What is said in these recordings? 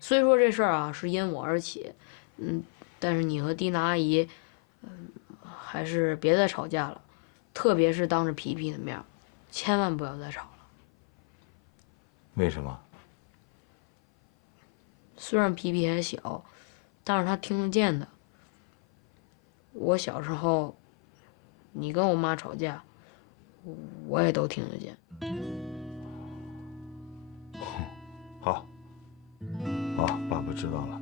虽说这事儿啊是因我而起，但是你和蒂娜阿姨，还是别再吵架了，特别是当着皮皮的面，千万不要再吵了。为什么？虽然皮皮还小，但是他听得见的。我小时候，你跟我妈吵架，我也都听得见。好，好，爸爸知道了。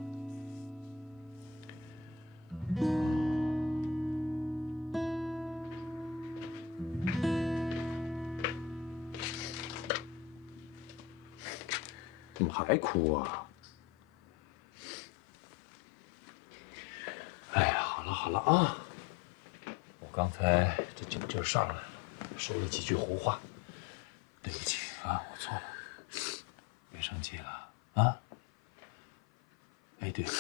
怎么还哭啊？哎呀，好了好了啊！我刚才这酒劲儿上来了，说了几句胡话，对不起啊，我错了，别生气了啊！哎，对了，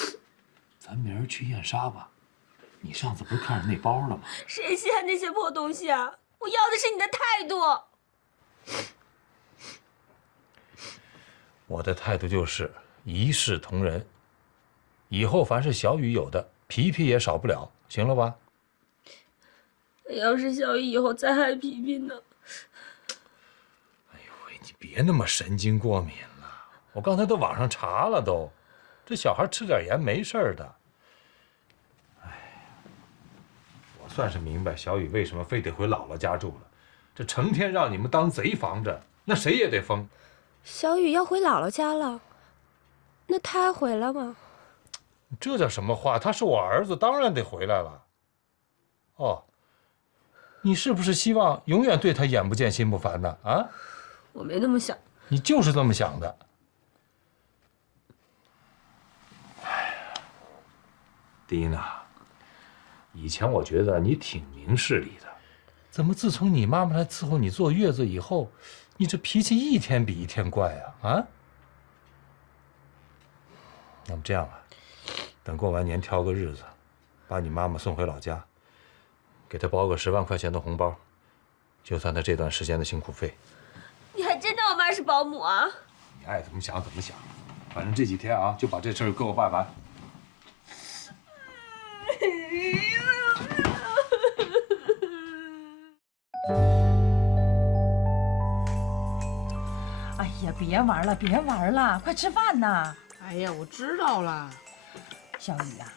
咱明儿去燕莎吧。你上次不是看上那包了吗？谁稀罕那些破东西啊？我要的是你的态度。我的态度就是一视同仁，以后凡是小雨有的，皮皮也少不了，行了吧？要是小雨以后再害皮皮呢？哎呦喂，你别那么神经过敏了，我刚才都网上查了都，这小孩吃点盐没事儿的。哎呀，我算是明白小雨为什么非得回姥姥家住了，这成天让你们当贼防着，那谁也得疯。小雨要回姥姥家了，那他还回来吗？这叫什么话？他是我儿子，当然得回来了。哦，你是不是希望永远对他眼不见心不烦呢？啊？我没那么想。你就是这么想的。哎呀，蒂娜，以前我觉得你挺明事理的，怎么自从你妈妈来伺候你坐月子以后，你这脾气一天比一天怪啊？啊？要么这样吧，等过完年挑个日子，把你妈妈送回老家，给她包个10万块钱的红包，就算她这段时间的辛苦费。你还真当我妈是保姆啊？你爱怎么想怎么想，反正这几天啊，就把这事儿给我办完。哎呀，别玩了，别玩了，快吃饭呐！哎呀，我知道了。小雨啊，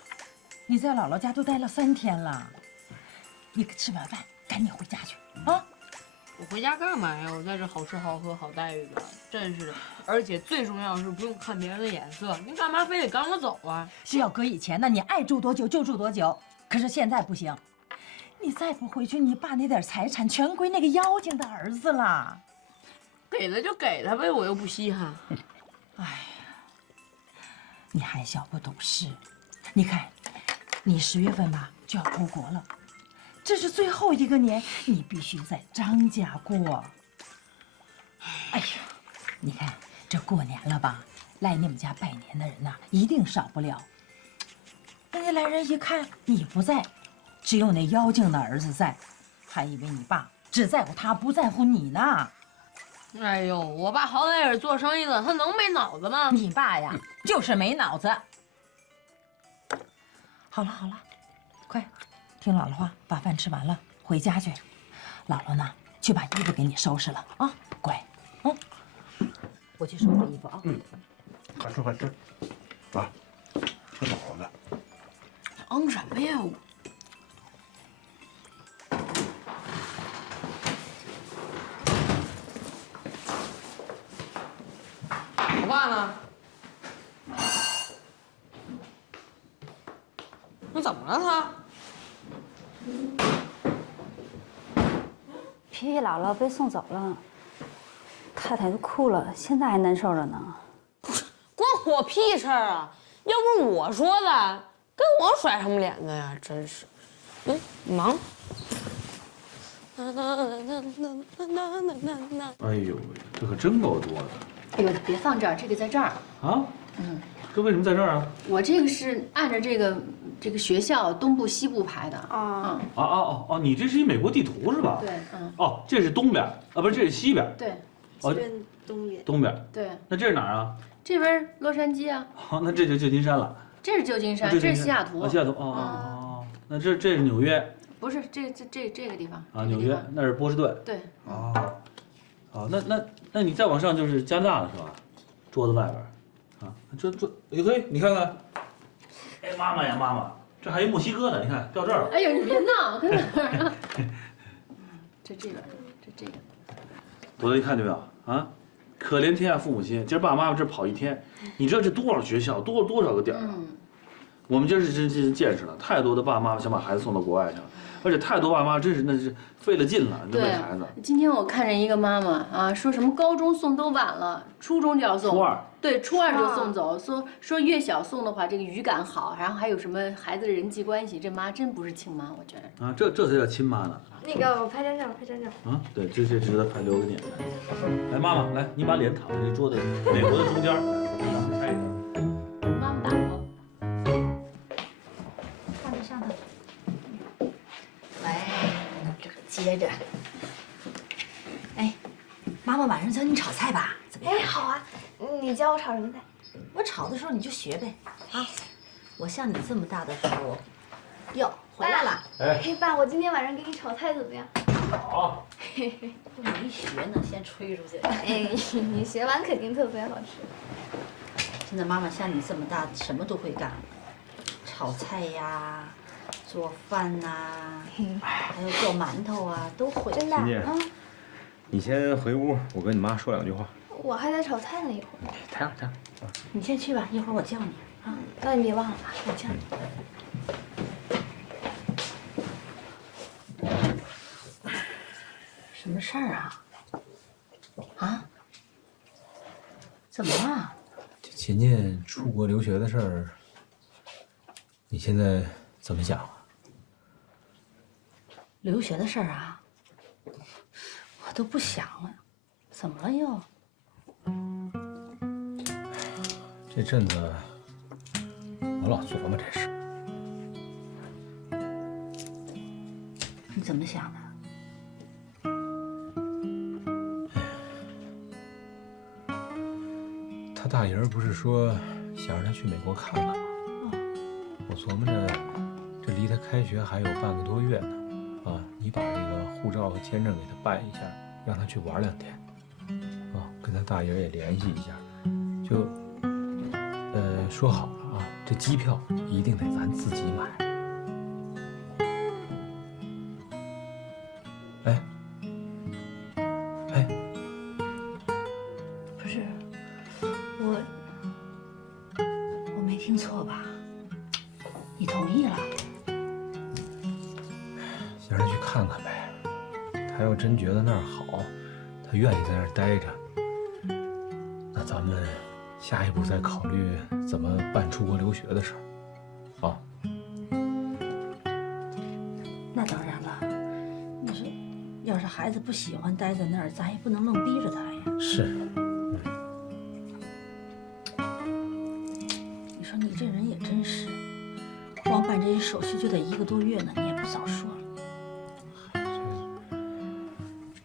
你在姥姥家都待了3天了，你吃完饭赶紧回家去啊！我回家干嘛呀？我在这好吃好喝好待遇的，真是的。而且最重要的是不用看别人的眼色，你干嘛非得赶我走啊？是要搁以前呢，你爱住多久就住多久，可是现在不行，你再不回去，你爸那点财产全归那个妖精的儿子了。给了就给了呗，我又不稀罕。哎呀，你还小不懂事，你看，你10月份吧就要出国了。这是最后一个年，你必须在张家过。哎呀，你看这过年了吧，来你们家拜年的人呐，一定少不了。人家来人一看你不在，只有那妖精的儿子在，还以为你爸只在乎他，不在乎你呢。哎呦，我爸好歹也是做生意的，他能没脑子吗？你爸呀，就是没脑子。好了好了，快。听姥姥话，把饭吃完了，回家去。姥姥呢，去把衣服给你收拾了啊，乖。我去收拾衣服啊。快吃快吃，啊，吃饱了。嗯什么呀？我爸呢？那怎么了他？皮皮姥姥被送走了，太太都哭了，现在还难受着呢。关我屁事儿啊！要不是我说的，跟我甩什么脸子呀？真是，你忙。哎呦喂，这可真够多的。哎呦，别放这儿，这个在这儿。啊？这为什么在这儿啊？我这个是按照这个学校东部西部排的啊。哦，你这是一美国地图是吧？对，哦，这是东边啊，不是，这是西边。对，哦，这边东边。东边。对，那这是哪儿啊？这边洛杉矶啊，好，那这就旧金山了。这是旧金山，这是西雅图。西雅图，哦，那这是纽约。不是，这个地方啊，纽约那是波士顿。对。哦，那你再往上就是加拿大了是吧？桌子外边，啊，这嘿，你看看，哎，妈妈呀妈妈，这还有墨西哥的，你看掉这儿了。哎呦，你别闹，跟哪儿啊？这边，这个。朵朵，你看见没有啊？可怜天下父母心，今儿爸爸妈妈这跑一天，你知道这多少学校，多少个点啊？我们今儿是真见识了，太多的爸爸妈妈想把孩子送到国外去了。而且太多爸妈真是那是费了劲了，为孩子。今天我看见一个妈妈啊，说什么高中送都晚了，初中就要送。初二。对，初二就送走，说越小送的话，这个语感好，然后还有什么孩子的人际关系，这妈真不是亲妈，我觉得。啊，这才叫亲妈呢。那个，我拍张照，拍张照。啊，对，这值得拍，留个念。来，妈妈，来，你把脸躺在这桌子美国的中间，来，拍一个。妈妈打我。上头。来，这个接着。哎，妈妈晚上教你炒菜吧？怎么样？哎，好啊，你教我炒什么菜？我炒的时候你就学呗。啊，我像你这么大的时候，哟，回来了。哎，爸，我今天晚上给你炒菜怎么样？好。都没学呢，先吹出去。哎，你学完肯定特别好吃。现在妈妈像你这么大，什么都会干，炒菜呀。做饭呐，还有做馒头啊，都会。真的？嗯。你先回屋，我跟你妈说2句话。我还在炒菜呢，一会儿。太阳。你先去吧，一会儿我叫你啊。那你别忘了啊，我叫你。什么事儿啊？啊？怎么了？这琴琴出国留学的事儿，你现在怎么想啊？留学的事儿啊，我都不想了，怎么了又？这阵子我老琢磨这事。你怎么想的？他大爷不是说想让他去美国看看吗？我琢磨着，这离他开学还有半个多月呢。啊，你把这个护照和签证给他办一下，让他去玩2天。啊，跟他大爷也联系一下，就，说好了啊，这机票一定得咱自己买。哎，不是，我没听错吧？你同意了？想让他去看看呗。他要真觉得那儿好，他愿意在那儿待着，那咱们下一步再考虑怎么办出国留学的事儿。啊。那当然了。你说，要是孩子不喜欢待在那儿，咱也不能愣逼着他呀。是。你说你这人也真是，光办这些手续就得1个多月呢，你也不早说了。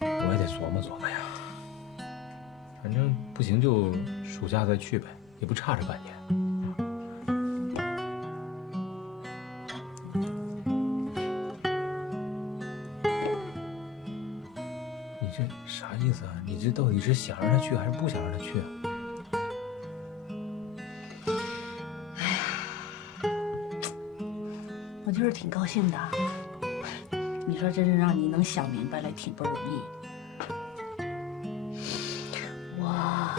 我也得琢磨琢磨呀。反正不行就暑假再去呗，也不差这半年。你这啥意思啊？你这到底是想让他去还是不想让他去啊？我就是挺高兴的。你说真是让你能想明白了，挺不容易。我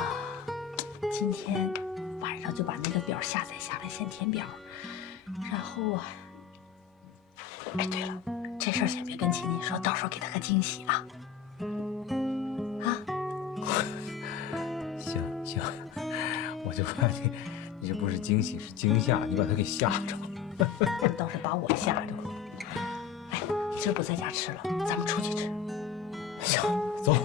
今天晚上就把那个表下载下来，先填表，然后啊，哎，对了，这事儿先别跟琴琴说，到时候给她个惊喜啊。啊？行，我就怕你这不是惊喜是惊吓，你把他给吓着了。倒是把我吓着了。哎，今儿不在家吃了，咱们出去吃。行，走。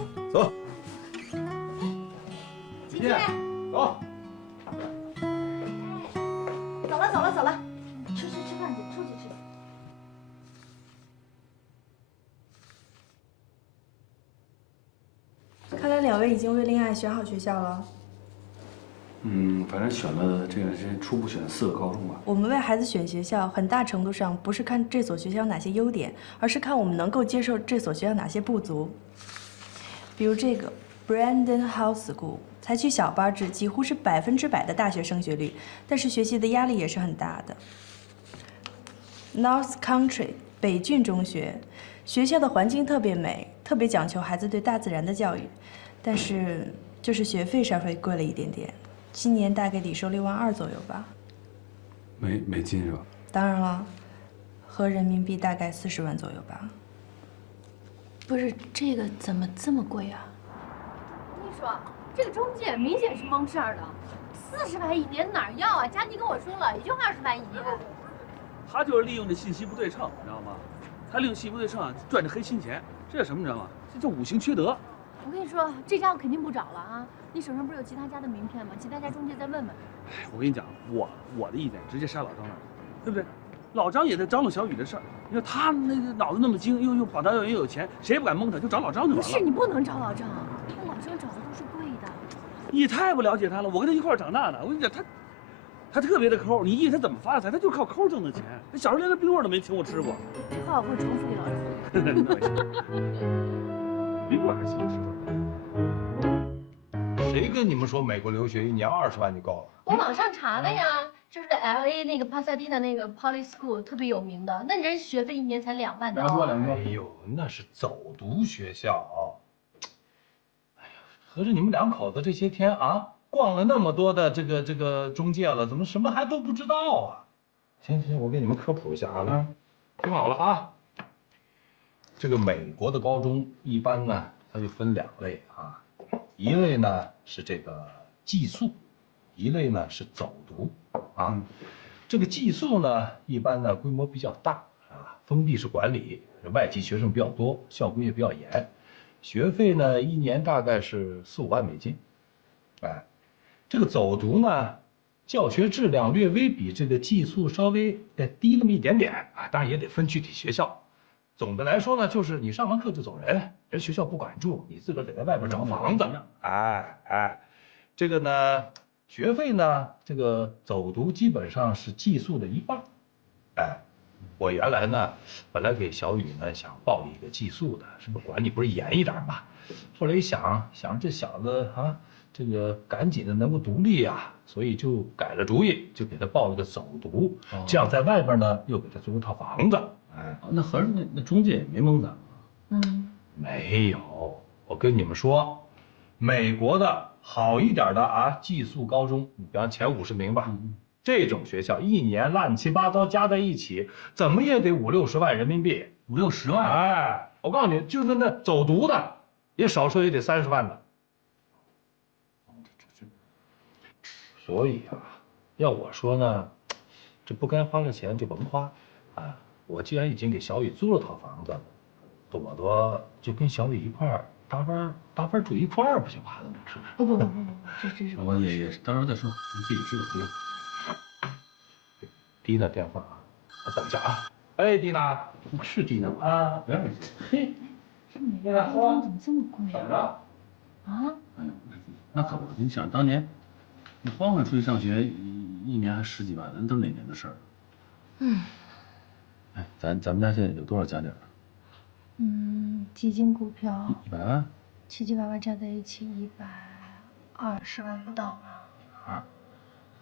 今天走。走了，吃饭去，出去吃。看来2位已经为恋爱选好学校了。反正选了这个先初步选4个高中吧。我们为孩子选学校，很大程度上不是看这所学校哪些优点，而是看我们能够接受这所学校哪些不足。比如这个 Brandon House School， 采取小班制，几乎是100%的大学升学率，但是学习的压力也是很大的。North Country 北郡中学，学校的环境特别美，特别讲求孩子对大自然的教育，但是就是学费稍微贵了一点点。 今年大概得收6万2左右吧，美金是吧？当然了，合人民币大概40万左右吧。不是这个怎么这么贵啊？我跟你说，这个中介明显是蒙事儿的，40万一年哪儿要啊？佳妮跟我说了，也就20万一年。他就是利用这信息不对称，你知道吗？他利用信息不对称啊，赚这黑心钱，这叫什么你知道吗？这叫五行缺德。我跟你说，这家我肯定不找了啊！你手上不是有其他家的名片吗？其他家中介再问问。哎，我跟你讲，我的意见直接杀老张那儿，对不对？老张也在张罗小雨的事儿。你说他那个脑子那么精，又跑道又有钱，谁也不敢蒙他，就找老张就完了。不是你不能找老张，那老张找的都是贵的。你太不了解他了，我跟他一块儿长大的，我跟你讲，他特别的抠，你以为他怎么发的财？他就靠抠挣的钱。他小时候连个冰棍都没请我吃过。这话我会重复给老张。冰棍还请我吃过。谁跟你们说美国留学1年20万就够了？我网上查了呀，就是 LA 那个帕萨蒂娜那个 Poly School 特别有名的，那人学费1年才2万多。哎呦，那是走读学校。哎呀，合着你们2口子这些天啊，逛了那么多的这个中介了，怎么什么还都不知道啊？行，我给你们科普一下啊，听好了啊。这个美国的高中一般呢，它就分2类啊，一类呢是这个寄宿，一类呢是走读啊。这个寄宿呢，一般呢规模比较大啊，封闭式管理，外籍学生比较多，校规也比较严，学费呢1年大概是4、5万美金。哎，这个走读呢，教学质量略微比这个寄宿稍微低那么一点点啊，当然也得分具体学校。总的来说呢，就是你上完课就走人，人学校不管住，你自个儿得在外边找房子。哎，这个呢，学费呢，这个走读基本上是寄宿的1半。哎，我原来呢，本来给小雨呢想报一个寄宿的，是不是管理不是严一点嘛？后来一想这小子啊，这个赶紧的能够独立啊，所以就改了主意，就给他报了个走读，这样在外边呢又给他租了套房子。哎，那合着那中介也没蒙咱们。没有，我跟你们说，美国的好一点的啊，寄宿高中，你比方前50名吧，这种学校1年乱七八糟加在一起，怎么也得50、60万人民币，50、60万。哎，我告诉你，就是那走读的，也少说也得30万的。所以啊，要我说呢，这不该花的钱就甭花啊。我既然已经给小雨租了套房子，朵朵就跟小雨一块儿搭班住一块儿不就完了吗？是不是？不，这是我也是，到时候再说，你自己知道。蒂娜电话啊，等一下啊。哎，蒂娜，是低呢吗？啊，不要紧。嘿，这美国高中怎么这么贵怎么啊？着？啊？哎呦，那可不，你想当年，你欢欢出去上学一年还10几万，那都是哪年的事儿？哎，咱们家现在有多少家底儿？基金股票100万。7、8万加在一起120万不到吧？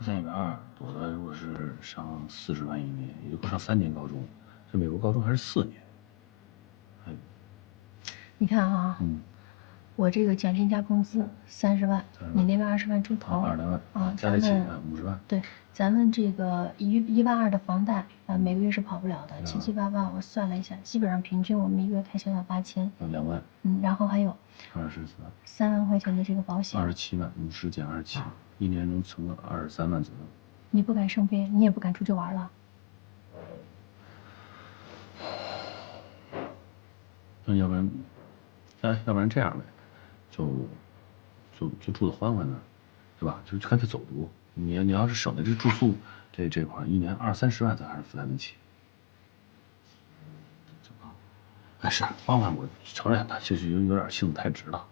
上120，朵朵如果是上40万一年，也就够上3年高中。这美国高中还是4年。你看啊，我这个奖金加工资30万，你那边20万出头，20来万啊，加在一起咱50万。对，咱们这个1万2的房贷啊，每个月是跑不了的，7、8万我算了一下，基本上平均我们一个月开销要8000。2万。然后还有24万。3万块钱的这个保险。27万，50减27，一年能存个23万左右。你不敢生病，你也不敢出去玩了。那要不然这样呗，就住在欢欢那儿，是吧？就干脆走读。你要是省的这住宿这块，一年20、30万咱还是负担得起。哎，是欢欢，我承认他确实有点性子太直了，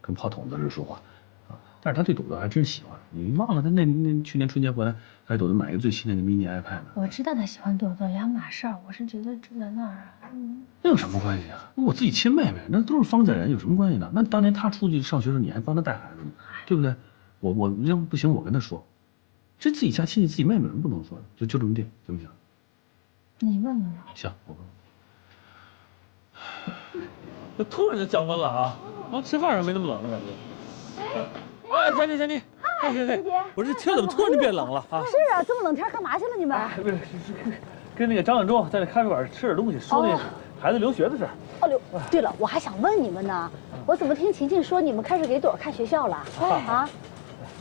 跟炮筒子似的说话，啊，但是他对朵朵还真喜欢。你忘了他那去年春节回来，还给朵朵买一个最新的那 mini iPad 呢。我知道他喜欢朵朵，两码事儿。我是觉得住在那儿啊，那有什么关系啊？我自己亲妹妹，那都是方家人，有什么关系呢？那当年他出去上学时，你还帮他带孩子呢，对不对？我要不行，我跟他说，这自己家亲戚，自己妹妹有什么不能说的？就这么定，行不行？你问问吧。行，我问。这突然就降温了啊！吃饭时候没那么冷的感觉。哎，佳妮，嘿，我这天怎么突然就变冷了啊？是啊，这么冷天干嘛去了你们？不是，跟那个张两周在那咖啡馆吃点东西，说那孩子留学的事儿。哦，对了，我还想问你们呢，我怎么听晴晴说你们开始给朵看学校了？啊，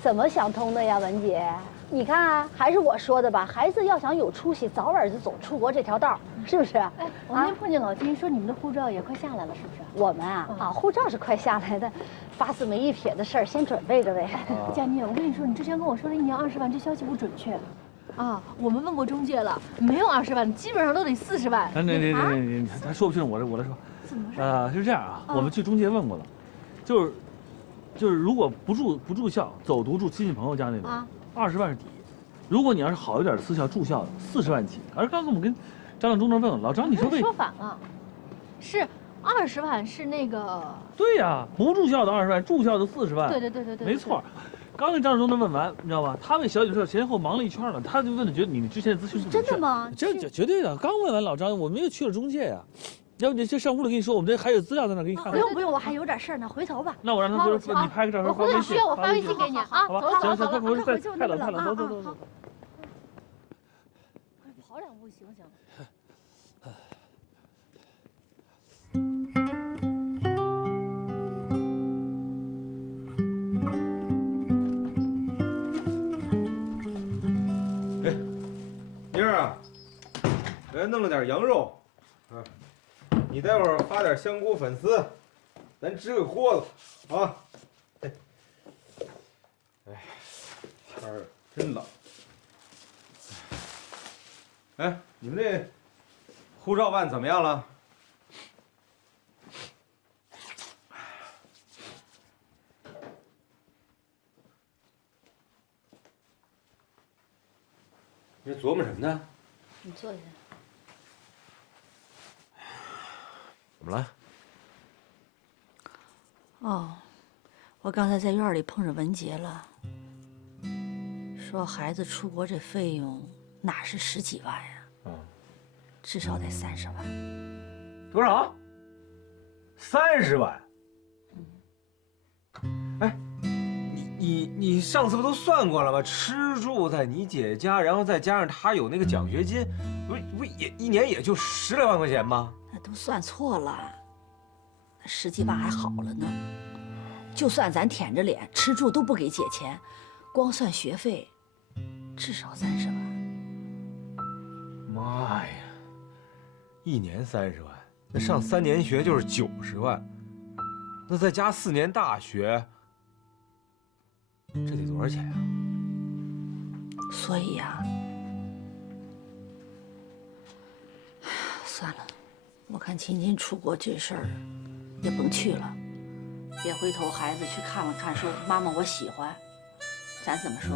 怎么想通的呀，文姐？你看，还是我说的吧，孩子要想有出息，早晚就走出国这条道，是不是？哎，我那天碰见老金说你们的护照也快下来了，是不是？我们啊，护照是快下来的，发四没一撇的事儿先准备着呗。佳妮，我跟你说，你之前跟我说的1年20万，这消息不准确。啊，我们问过中介了，没有20万，基本上都得40万。你，他说不清楚，我来说。怎么说？是这样啊，我们去中介问过了，就是如果不住校，走读住亲戚朋友家那种，20万是底。如果你要是好一点的私校住校，40万起。而刚刚我们跟张亮中那问了，老张你说说反了，是20万是那个。对呀，不住校的20万，住校的40万。对，没错。刚跟张亮中那问完，你知道吧？他问小姐说前后忙了一圈了，他就问的觉得你之前的咨询是真的吗？这绝对的。刚问完老张，我们又去了中介呀。要不你这上屋里跟你说，我们这还有资料在那给你看。不用，我还有点事儿呢，回头吧。那我让他回头你拍个照片发微信。需要我发微信给你啊。好吧，行，快回快，去太冷，走。跑2步行不行？哎，妮儿啊，我还弄了点羊肉，你待会儿发点香菇粉丝，咱支个锅子啊。哎，天儿真冷。哎，你们那护照办怎么样了？你琢磨什么呢？你坐下。怎么了？哦，我刚才在院里碰着文杰了，说孩子出国这费用哪是10几万呀？至少得30万。多少？30万。哎，你上次不都算过了吗？吃住在你姐家，然后再加上他有那个奖学金，不也1年也就10来万块钱吗？那都算错了，10几万还好了呢。就算咱舔着脸吃住都不给姐钱，光算学费，至少30万。妈呀！1年30万，那上3年学就是90万，那再加4年大学，这得多少钱啊？所以呀，算了，我看秦金出国这事儿也甭去了，别回头孩子去看了看，说妈妈我喜欢，咱怎么说？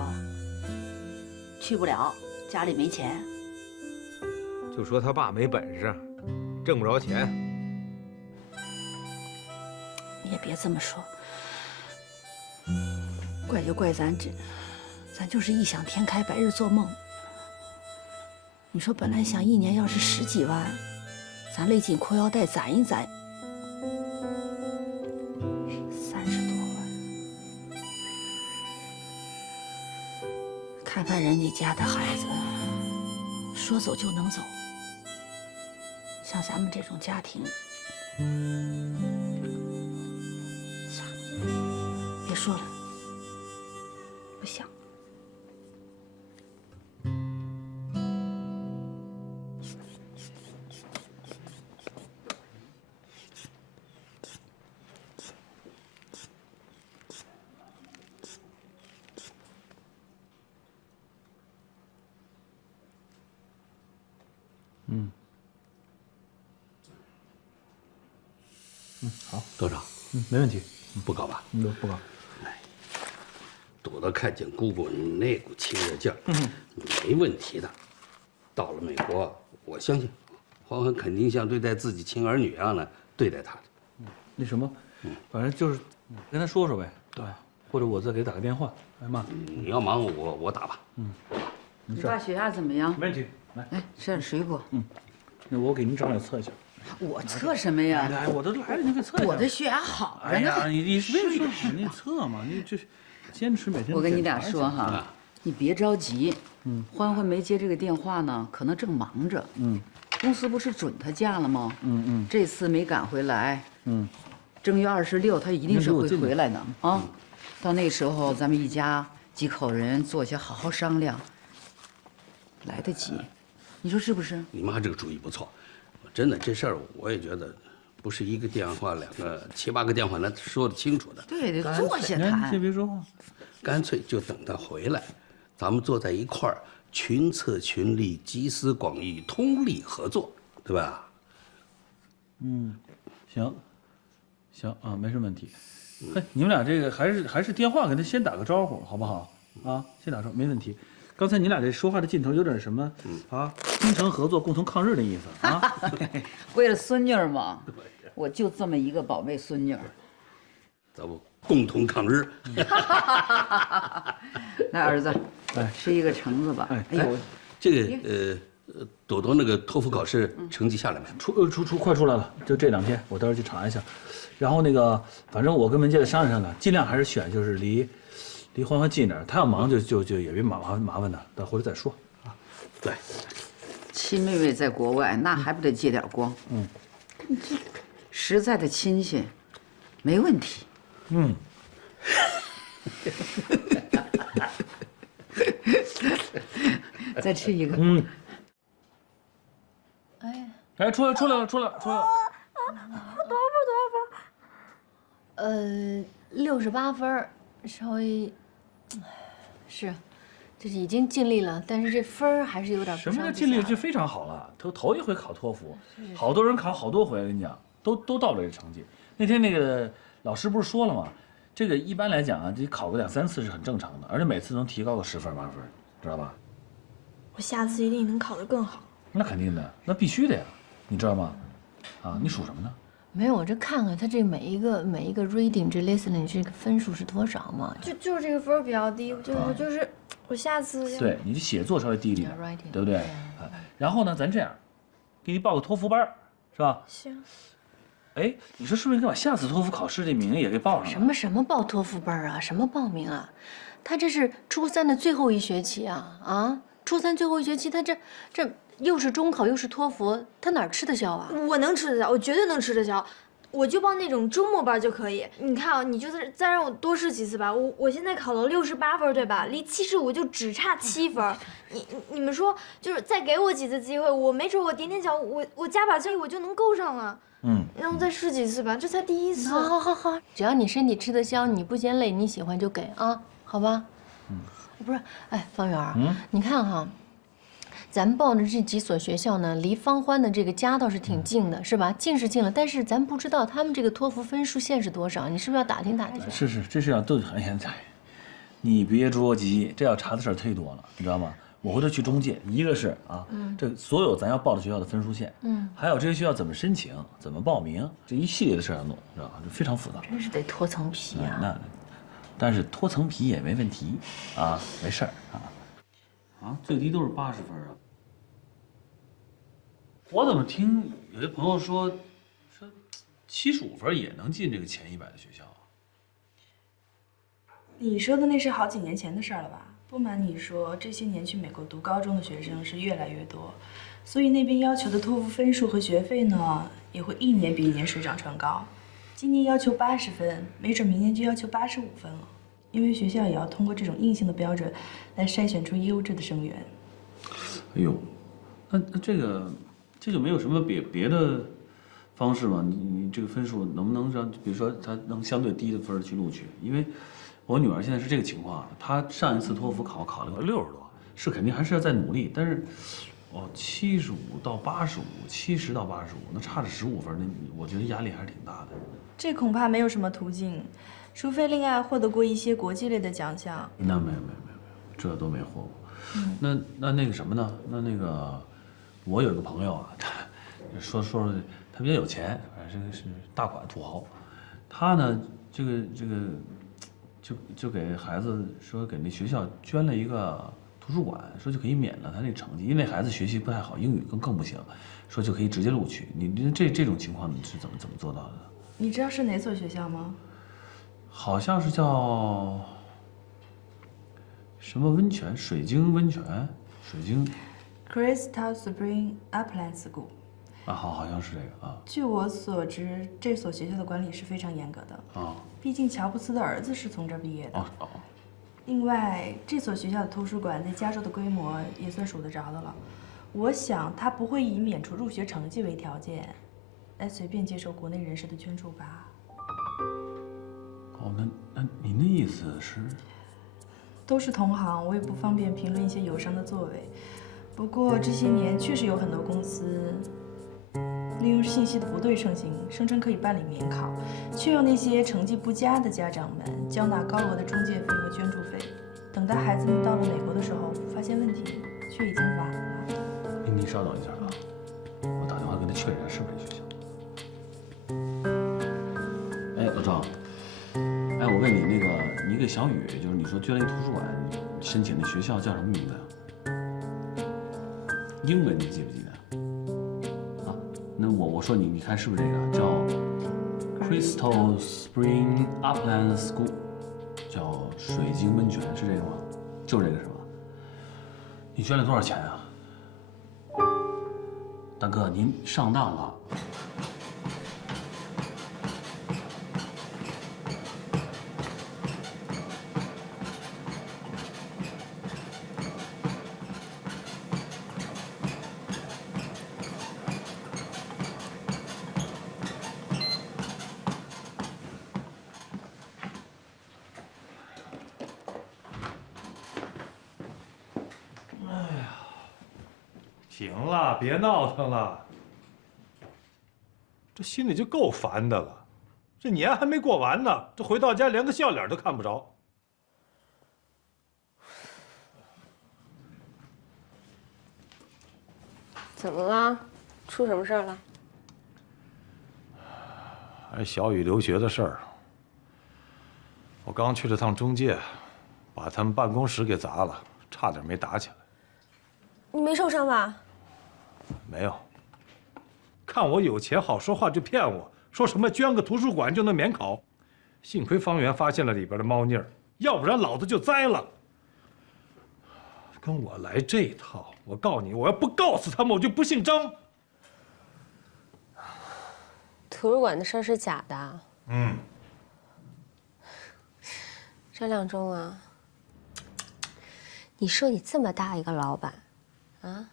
去不了，家里没钱。就说他爸没本事，挣不着钱。你也别这么说，怪就怪咱就是异想天开，白日做梦。你说本来想1年要是10几万，咱勒紧裤腰带攒一攒，30多万。看看人家家的孩子，说走就能走。像咱们这种家庭，算了，别说了，不想。好，多少？没问题，不高吧？不高。朵朵看见姑姑那股亲热劲儿，没问题的。到了美国，我相信欢欢肯定像对待自己亲儿女一样的对待她的。那什么，反正就是跟他说说呗。对，或者我再给他打个电话。哎妈，你要忙我打吧。你爸血压怎么样？没问题。来，哎，吃点水果。那我给您正好测一下。我测什么呀？哎，我都来了，你给测一下。我的血压好着呢。哎呀，你别说你测嘛，你这坚持每天。我跟你俩说哈，你别着急。欢欢没接这个电话呢，可能正忙着。公司不是准他假了吗？这次没赶回来。正月26他一定是会回来的啊。到那时候咱们一家几口人坐下好好商量，来得及。你说是不是？你妈这个主意不错，真的这事儿我也觉得，不是一个电话2个7、8个电话能说得清楚的。对，得坐下谈。先别说话，干脆就等他回来，咱们坐在一块儿，群策群力，集思广益，通力合作，对吧？行啊，没什么问题。嘿，你们俩这个还是电话给他先打个招呼，好不好？啊，先打招呼没问题。刚才你俩这说话的劲头有点什么啊？精诚合作，共同抗日的意思啊？为了孙女儿嘛，我就这么一个宝贝孙女儿。咱们共同抗日。来，儿子，哎，吃一个橙子吧。哎呦，这个朵朵那个托福考试成绩下来没？快出来了，就这2天，我到时候去查一下。然后那个，反正我跟文杰的商量商量，尽量还是选就是离欢欢近点，他要忙就也别麻烦他，等回来再说啊。对，亲妹妹在国外，那还不得借点光？这实在的亲戚，没问题。再吃一个。哎，出来了。多少分？68分，稍微是，这是已经尽力了，但是这分儿还是有点不上不下。什么叫尽力？这非常好了，头一回考托福，好多人考好多回，我跟你讲，都到了这成绩。那天那个老师不是说了吗？这个一般来讲啊，这考个2、3次是很正常的，而且每次能提高个10分、8分，知道吧？我下次一定能考得更好。那肯定的，那必须的呀，你知道吗？啊，你属什么呢？没有，我这看看他这每一个 reading 这 listening 这个分数是多少嘛？就是这个分儿比较低，我下次对你这写作稍微低一点，对不对？然后呢，咱这样，给你报个托福班，是吧？行。哎，你说是不是应该把下次托福考试这名也给报上了？什么报托福班啊？什么报名啊？他这是初3的最后1学期啊！初3最后1学期，他这又是中考又是托福，他哪儿吃得消啊？我能吃得消，我绝对能吃得消。我就报那种周末班就可以。你看啊，你就是再让我多试几次吧。我现在考了68分，对吧？离75就只差7分。你们说，就是再给我几次机会，我没准我踮踮脚，我加把劲，我就能够上了。让我再试几次吧，这才第1次。好，只要你身体吃得消，你不嫌累，你喜欢就给啊，好吧？不是，哎，方圆，你看哈。咱报的这几所学校呢，离方欢的这个家倒是挺近的，是吧？近是近了，但是咱不知道他们这个托福分数线是多少，你是不是要打听打听？是，这是要都哎呀，你别着急，这要查的事儿忒多了，你知道吗？我回头去中介，一个是啊，这所有咱要报的学校的分数线，还有这些学校怎么申请、怎么报名，这一系列的事儿要弄，知道吧？这非常复杂。真是得脱层皮啊！但是脱层皮也没问题啊，没事儿啊，最低都是80分啊。我怎么听有些朋友说75分也能进这个前100的学校啊？你说的那是好几年前的事儿了吧？不瞒你说，这些年去美国读高中的学生是越来越多，所以那边要求的托福分数和学费呢，也会1年比1年水涨船高。今年要求80分，没准明年就要求85分了。因为学校也要通过这种硬性的标准来筛选出优质的生源。哎呦，那这就没有什么别的方式吗？你这个分数能不能让，比如说他能相对低的分去录取？因为我女儿现在是这个情况，她上一次托福考了个60多，是肯定还是要再努力，但是75到85，70到85，那差着15分，那我觉得压力还是挺大的。这恐怕没有什么途径。除非另外获得过一些国际类的奖项。那没有，这都没获过。那个什么呢？那个，我有一个朋友啊，他说他比较有钱，反正是大款土豪。他呢，这个就给孩子说给那学校捐了一个图书馆，说就可以免了他那成绩，因为孩子学习不太好，英语更不行，说就可以直接录取。你这种情况你是怎么做到的？你知道是哪所学校吗？好像是叫什么温泉，水晶温泉，水晶 Crystal Spring Upland School。啊，好像是这个啊。据我所知，这所学校的管理是非常严格的。啊。毕竟乔布斯的儿子是从这儿毕业的。哦。另外，这所学校的图书馆在加州的规模也算数得着的了。我想他不会以免除入学成绩为条件，来随便接受国内人士的捐助吧？哦，那您的意思是？都是同行，我也不方便评论一些友商的作为。不过这些年确实有很多公司利用信息的不对称性，声称可以办理免考，却让那些成绩不佳的家长们交纳高额的中介费和捐助费。等到孩子们到了美国的时候，发现问题却已经晚了。您稍等一下啊，我打电话跟他确认是不是这学校。哎，老赵，哎，我问你，你给小雨，就是你说捐了一图书馆，申请的学校叫什么名字呀？英文你记不记得？啊，那我说你看是不是这个叫 Crystal Spring Upland School， 叫水晶温泉，是这个吗？就这个是吧？你捐了多少钱啊？大哥，您上当了。行了，别闹腾了。这心里就够烦的了，这年还没过完呢，这回到家连个笑脸都看不着。怎么了？出什么事儿了？还是小雨留学的事儿。我刚去了趟中介，把他们办公室给砸了，差点没打起来。你没受伤吧？没有。看我有钱好说话就骗我，说什么捐个图书馆就能免考。幸亏方圆发现了里边的猫腻儿，要不然老子就栽了。跟我来这套，我告诉你，我要不告诉他们，我就不姓张。图书馆的事儿是假的。嗯。张亮忠啊，你说你这么大一个老板，啊，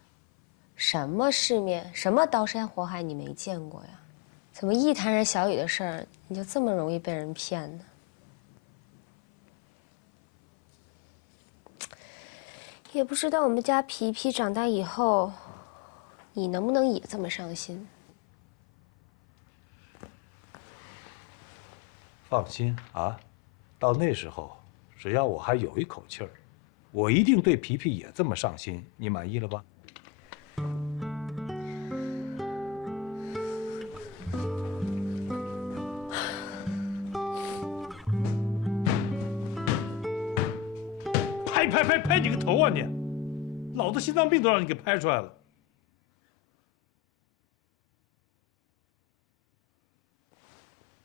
什么世面，什么刀山火海你没见过呀？怎么一谈人小雨的事儿，你就这么容易被人骗呢？也不知道我们家皮皮长大以后，你能不能也这么上心？放心啊，到那时候，只要我还有一口气儿，我一定对皮皮也这么上心。你满意了吧？拍你个头啊你！老子心脏病都让你给拍出来了。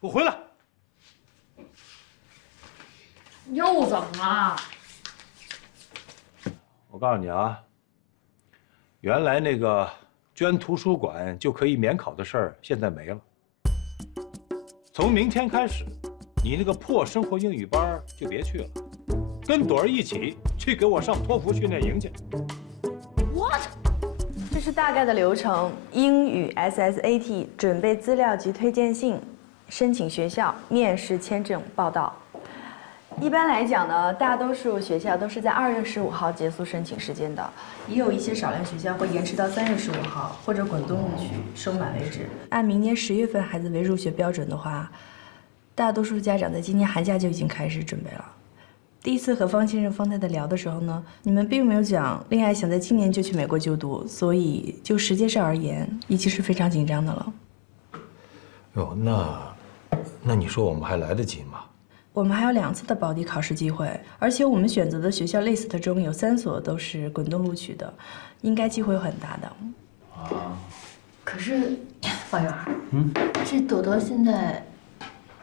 给我回来！又怎么了？我告诉你啊，原来那个捐图书馆就可以免考的事儿，现在没了。从明天开始，你那个破生活英语班就别去了，跟朵儿一起去给我上托福训练营去。What？ 这是大概的流程：英语 SSAT 准备资料及推荐信，申请学校、面试、签证、报到。一般来讲呢，大多数学校都是在2月15号结束申请时间的，也有一些少量学校会延迟到3月15号或者滚动录取，收满为止。按明年10月份孩子为入学标准的话，大多数家长在今年寒假就已经开始准备了。第一次和方先生、方太太聊的时候呢，你们并没有讲恋爱想在今年就去美国就读，所以就时间上而言，已经是非常紧张的了。哟，那你说我们还来得及吗？我们还有2次的保底考试机会，而且我们选择的学校 list 中有3所都是滚动录取的，应该机会很大的。啊，可是方圆，这朵朵现在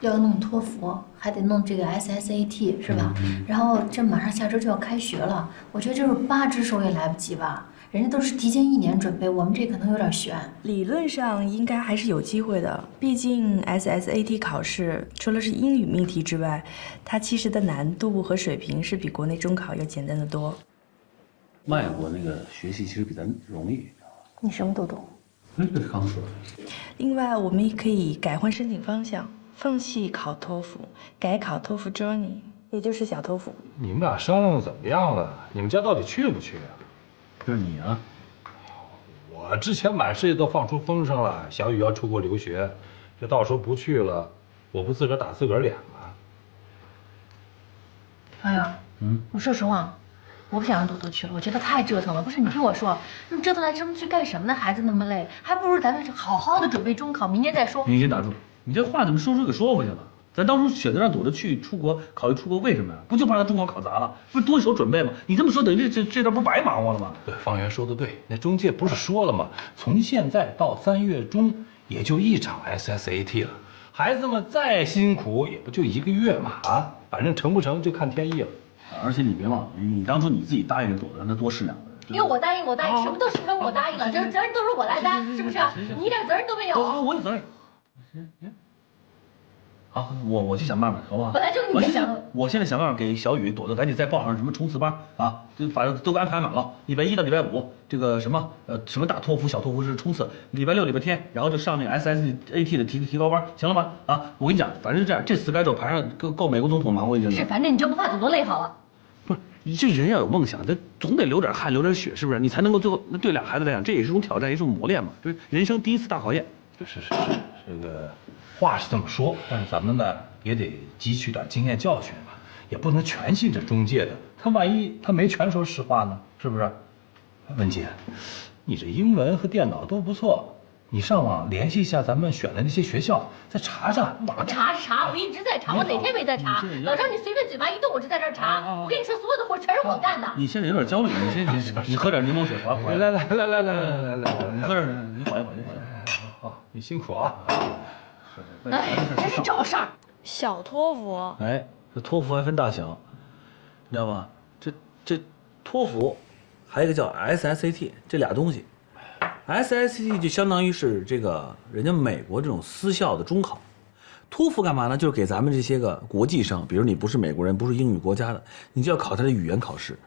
要弄托福，还得弄这个 SSAT 是吧？然后这马上下周就要开学了，我觉得就是8只手也来不及吧。人家都是提前1年准备，我们这可能有点悬。理论上应该还是有机会的，毕竟 SSAT 考试除了是英语命题之外，它其实的难度和水平是比国内中考要简单的多。外国那个学习其实比咱容易。你什么都懂。这是刚说的。另外，我们也可以改换申请方向，放弃考托福，改考托福 Journey， 也就是小托福。你们俩商量的怎么样了？你们家到底去不去啊？就是你啊。我之前满世界都放出风声了，小雨要出国留学，这到时候不去了，我不自个儿打自个儿脸吗？方圆，我说实话，我不想让朵朵去了，我觉得太折腾了。不是你听我说，那么折腾来折腾去干什么呢？孩子那么累，还不如咱们好好的准备中考，明年再说。你先打住，你这话怎么说给说回去了？咱当初选择让朵朵去出国，考虑出国，为什么呀？不就怕她中考考砸了？不是多一手准备吗？你这么说，等于这段不白忙活了吗？对，方圆说的对，那中介不是说了吗？从现在到3月中，也就1场 SSAT 了。孩子们再辛苦，也不就1个月嘛啊，反正成不成就看天意了。而且你别忘了，你当初你自己答应朵朵，让她多试2个。因为我答应，什么都是因为我答应了，这责任都是我来担，是不是？你一点责任都没有。我有责任。好，我去想办法，好不好？本来就是你想。我现在想办法给小雨、朵朵赶紧再报上什么冲刺班啊，就反正都安排满了。礼拜1到礼拜5，这个什么大托福、小托福是冲刺。礼拜6、礼拜天，然后就上那个 SSAT 的提高班，行了吧？啊，我跟你讲，反正是这样，这4个排上够美国总统忙活一阵子。是，反正你就不怕朵朵累好了。不是，你这人要有梦想，他总得流点汗、流点血，是不是？你才能够最后，那对俩孩子来讲，这也是种挑战，也是种磨练嘛，就是人生第1次大考验。是，这个话是这么说，但是咱们呢也得汲取点经验教训嘛，也不能全信这中介的，他万一他没全说实话呢，是不是？文姐，你这英文和电脑都不错，你上网联系一下咱们选的那些学校，再查查。我查，我一直在查，我哪天没在查？老张，你随便嘴巴一动，我就在这儿查。我跟你说，所有的活全是我干的。你现在有点焦虑，你喝点柠檬水缓缓。来，你喝点，你缓一缓。好，你辛苦啊。哎，真是找事儿。小托福。哎，这托福还分大小，你知道吧？这托福，还有一个叫 SSAT， 这俩东西。SSAT 就相当于是这个人家美国这种私校的中考，托福干嘛呢？就是给咱们这些个国际生，比如你不是美国人，不是英语国家的，你就要考他的语言考试。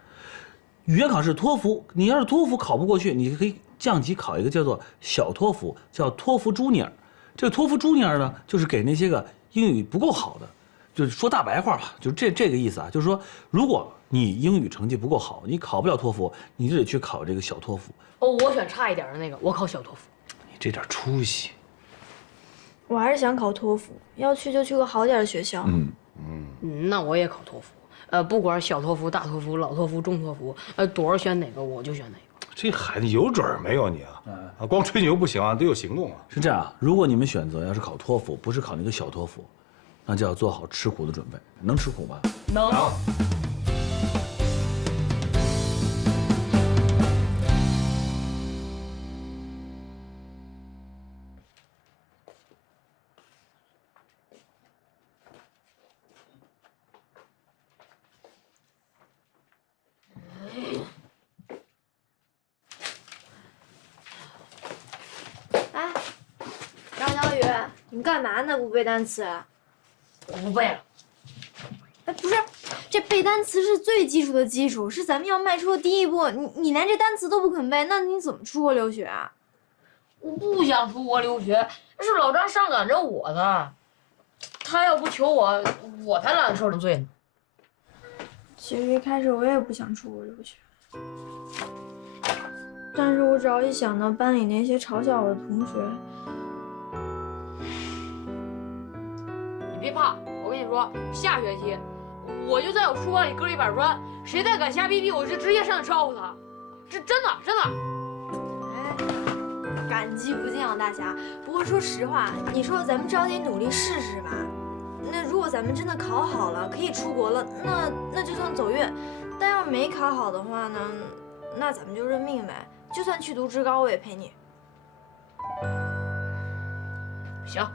语言考试托福，你要是托福考不过去，你可以降级考一个叫做小托福，叫托福 Junior。这个托福 Junior 呢，就是给那些个英语不够好的，就是说大白话吧，就是这个意思啊，就是说如果你英语成绩不够好，你考不了托福，你就得去考这个小托福。哦，我选差一点的那个，我考小托福。你这点出息。我还是想考托福，要去就去个好点的学校。那我也考托福。不管小托福、大托福、老托福、中托福，朵儿选哪个我就选哪个。这孩子有准儿没有你啊？光吹牛不行啊，得有行动啊。是这样，如果你们选择要是考托福，不是考那个小托福，那就要做好吃苦的准备。能吃苦吗？能。哎，张小雨，你干嘛呢？不背单词？我不背了。哎，不是，这背单词是最基础的基础，是咱们要迈出的第一步。你连这单词都不肯背，那你怎么出国留学啊？我不想出国留学，是老张上赶着我的。他要不求我，我才懒得受这罪呢。其实一开始我也不想出国留学，但是我只要一想到班里那些嘲笑我的同学，你别怕。我跟你说，下学期我就在我书包里搁了一板砖，谁再敢瞎逼逼，我就直接上去招呼他。这真的真的。哎，感激不尽啊，大侠。不过说实话，你说咱们着急努力试试吧。那如果咱们真的考好了，可以出国了，那就算走运。但要没考好的话呢，那咱们就认命呗。就算去读职高，我也陪你。行，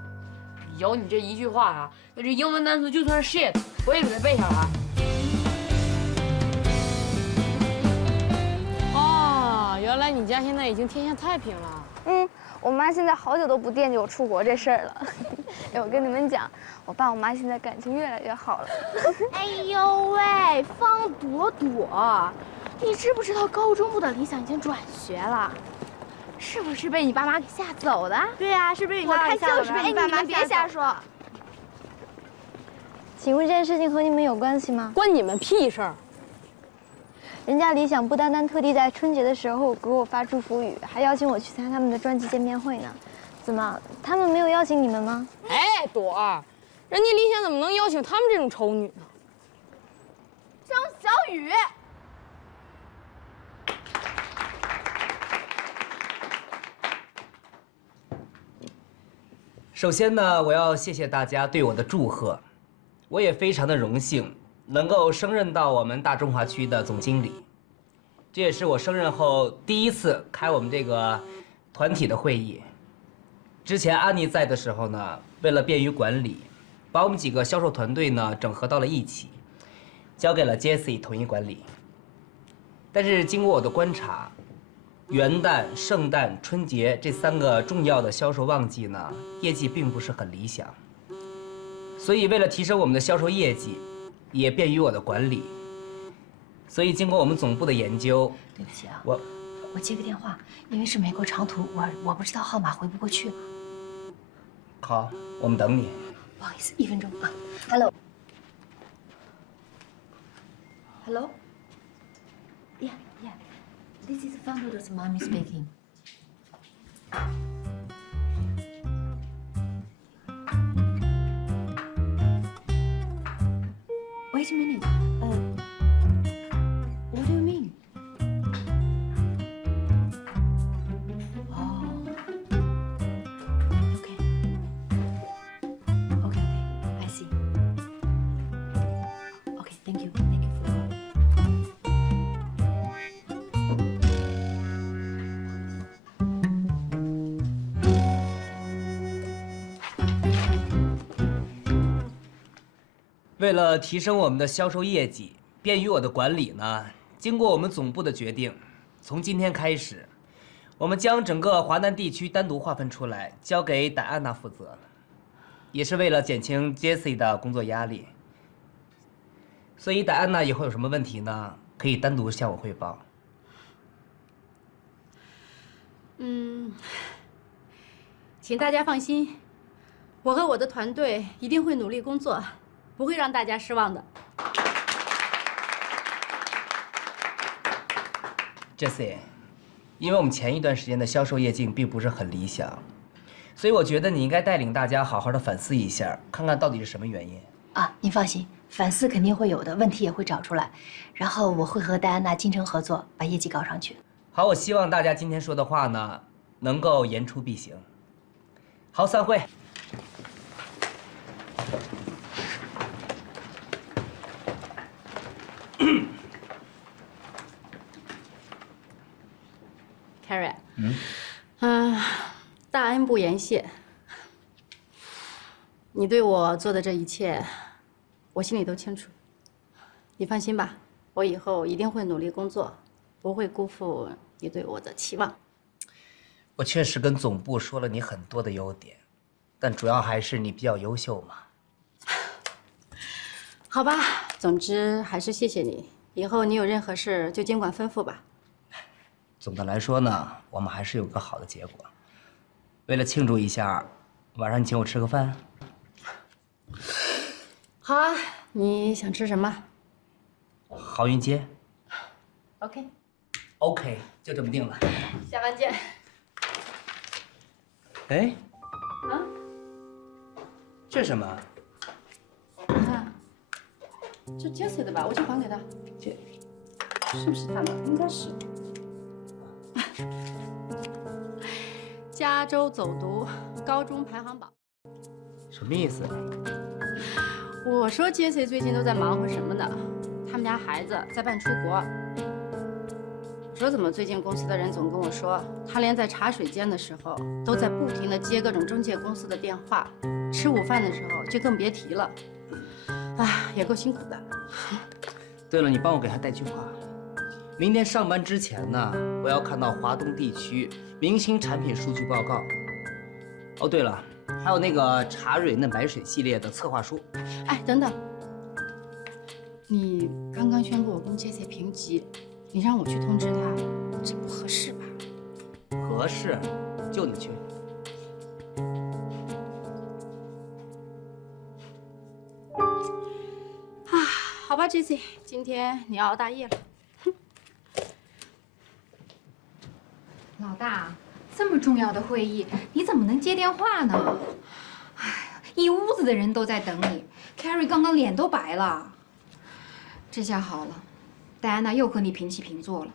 有你这一句话啊，那这英文单词就算是 shit， 我也给它背下来。哦，原来你家现在已经天下太平了。我妈现在好久都不惦记我出国这事儿了。哎，我跟你们讲，我爸我妈现在感情越来越好了。哎呦喂，方朵朵，你知不知道高中部的理想已经转学了？是不是被你爸妈给吓走的？对呀，是被你爸妈吓走的。我看就是被你爸妈吓走的。哎，你们别瞎说。请问这件事情和你们有关系吗？关你们屁事儿！人家理想不单单特地在春节的时候给我发祝福语，还邀请我去参加他们的专辑见面会呢。怎么，他们没有邀请你们吗？哎，朵儿，人家理想怎么能邀请他们这种丑女呢？张小雨。首先呢，我要谢谢大家对我的祝贺，我也非常的荣幸能够升任到我们大中华区的总经理，这也是我升任后第一次开我们这个团体的会议。之前安妮在的时候呢，为了便于管理，把我们几个销售团队呢整合到了一起，交给了 Jessie 统一管理。但是经过我的观察，元旦、圣诞、春节这3个重要的销售旺季呢，业绩并不是很理想。所以为了提升我们的销售业绩，也便于我的管理，所以经过我们总部的研究，对不起啊，我接个电话，因为是美国长途，我不知道号码回不过去。好，我们等你。不好意思，1分钟啊。Hello。Yeah. This is Founder Mommy speaking. Wait a minute. What do you mean? Oh. Okay. Okay. I see. Okay. Thank you. Thank you for calling. 为了提升我们的销售业绩，便于我的管理呢，经过我们总部的决定，从今天开始，我们将整个华南地区单独划分出来，交给戴安娜负责，也是为了减轻 Jessie 的工作压力。所以戴安娜以后有什么问题呢，可以单独向我汇报。请大家放心，我和我的团队一定会努力工作，不会让大家失望的。Jessie， 因为我们前一段时间的销售业绩并不是很理想，所以我觉得你应该带领大家好好的反思一下，看看到底是什么原因。啊，您放心，反思肯定会有的，问题也会找出来，然后我会和戴安娜精诚合作，把业绩搞上去。好，我希望大家今天说的话呢，能够言出必行。好，散会。Carrie，大恩不言谢。你对我做的这一切，我心里都清楚。你放心吧，我以后一定会努力工作，不会辜负你对我的期望。我确实跟总部说了你很多的优点，但主要还是你比较优秀嘛。好吧，总之还是谢谢你。以后你有任何事就尽管吩咐吧。总的来说呢，我们还是有个好的结果。为了庆祝一下，晚上你请我吃个饭。好啊，你想吃什么？豪运街。OK。OK， 就这么定了。下班见。哎，这是什么？这 Jesse 的吧，我去还给他。这是不是他的？应该是。加州走读高中排行榜。什么意思？我说 Jesse 最近都在忙活什么呢？他们家孩子在办出国。我说怎么最近公司的人总跟我说，他连在茶水间的时候都在不停地接各种中介公司的电话，吃午饭的时候就更别提了。哎，也够辛苦的。对了，你帮我给他带句话。明天上班之前呢，我要看到华东地区明星产品数据报告。哦，对了，还有那个茶蕊嫩白水系列的策划书。哎，等等，你刚刚宣布我跟 Jesse 平级，你让我去通知他，这不合适吧？合适，就你去。啊，好吧 ，Jesse， 今天你要熬大夜了。老大，这么重要的会议，你怎么能接电话呢？哎呀，一屋子的人都在等你 ，Carrie 刚刚脸都白了。这下好了，戴安娜又和你平起平坐了，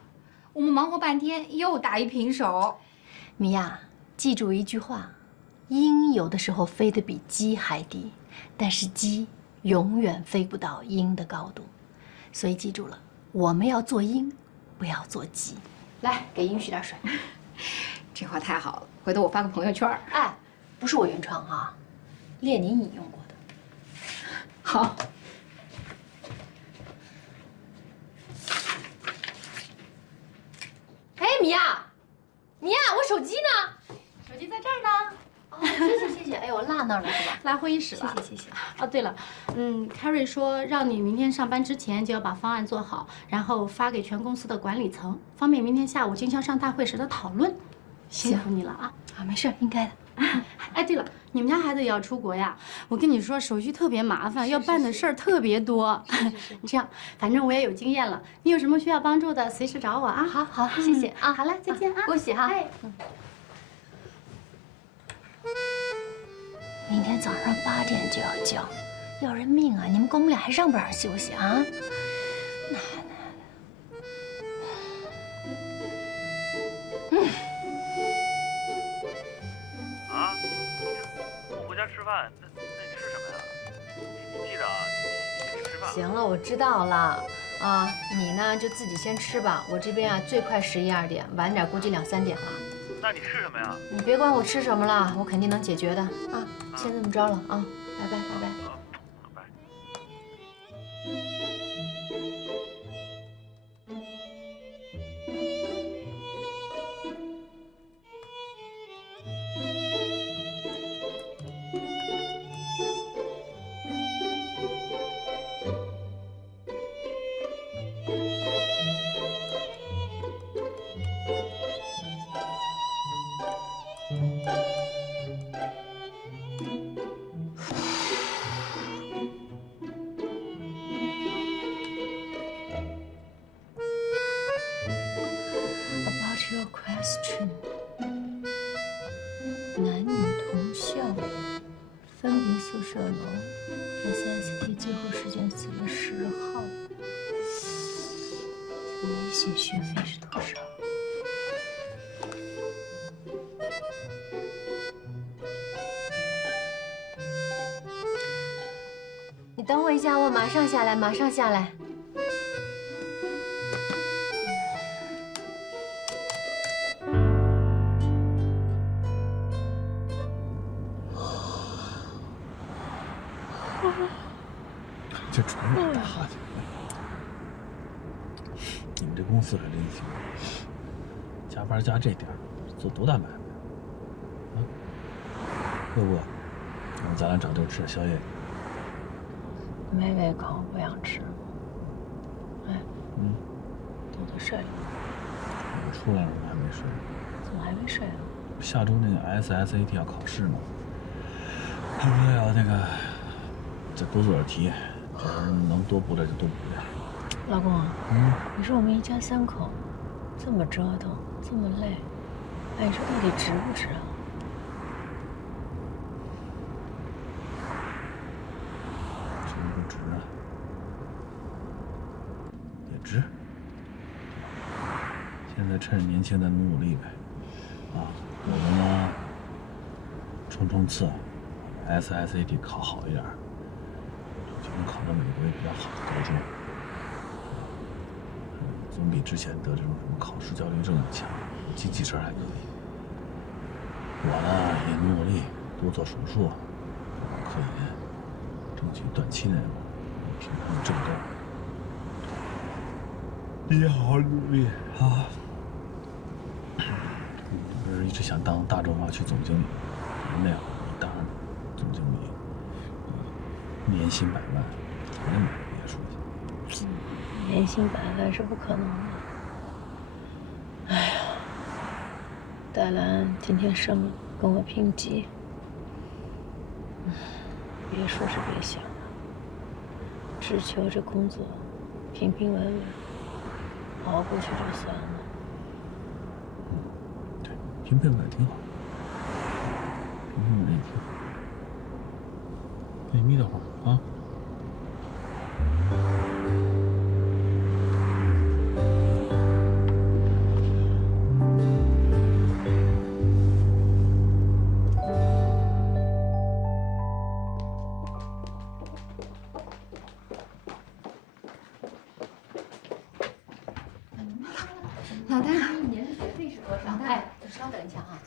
我们忙活半天又打一平手。米娅，记住一句话：鹰有的时候飞得比鸡还低，但是鸡永远飞不到鹰的高度。所以记住了，我们要做鹰，不要做鸡。来，给鹰续点水。这话太好了，回头我发个朋友圈。哎，不是我原创啊，列宁引用过的。好。哎，米娅，米娅，我手机呢？手机在这儿呢。哦，谢谢谢谢。哎，我落那儿了是吧？来会议室了。谢谢谢谢。哦，对了，Carrie 说让你明天上班之前就要把方案做好，然后发给全公司的管理层，方便明天下午经销商大会时的讨论。辛苦你了啊！啊，没事，应该的。哎，对了，你们家孩子也要出国呀？我跟你说，手续特别麻烦，要办的事儿特别多。你这样，反正我也有经验了，你有什么需要帮助的，随时找我啊。好好，谢谢啊。好嘞，再见啊，恭喜哈。哎。明天早上8点就要交，要人命啊！你们公母俩还让不让休息啊？奶奶的，啊，我回家吃饭，那你吃什么呀？你记着啊，你吃饭。行了，我知道了啊。你呢就自己先吃吧，我这边啊最快11、12点，晚点估计2、3点了。那你吃什么呀？你别管我吃什么了，我肯定能解决的啊。先这么着了啊，拜拜拜拜。Your question， 男女同校，分别宿舍楼 ，SST 最后时间4月10号。没写学费是多少？你等我一下，我马上下来，马上下来。这主任大去！你们这公司可真行，加班加这点儿，做多大买卖啊？要不，要不咱俩找地儿吃点宵夜？没胃口，不想吃。哎，豆豆睡了。我出来了，我还没睡。怎么还没睡啊？下周那个 SSAT 要考试嘛，他说要那个再多做点题。能多补点就多补点。老公啊，你说我们一家3口这么折腾，这么累，哎，你说到底值不值啊？值不值啊？现在趁着年轻，咱努力呗。啊，我们呢，冲刺 ，SAT 考好一点，就能考到美国也比较好的高中。总比之前得这种什么考试焦虑症强，精气神还可以。我呢也努力多做手术，科研，争取短期内评判正高。你也好好努力啊！我是一直想当大中华区总经理，那样一当总经理，年薪100万，我也买个别墅去。年薪100万是不可能的。哎呀，戴兰今天生了，跟我评级。别说是别想了，只求这工作平平稳稳，熬过去就算了。对，平平稳稳挺好，平平稳稳也挺好。你眯瞪会儿啊。老大，一年的学费是多少？哎，稍等一下啊。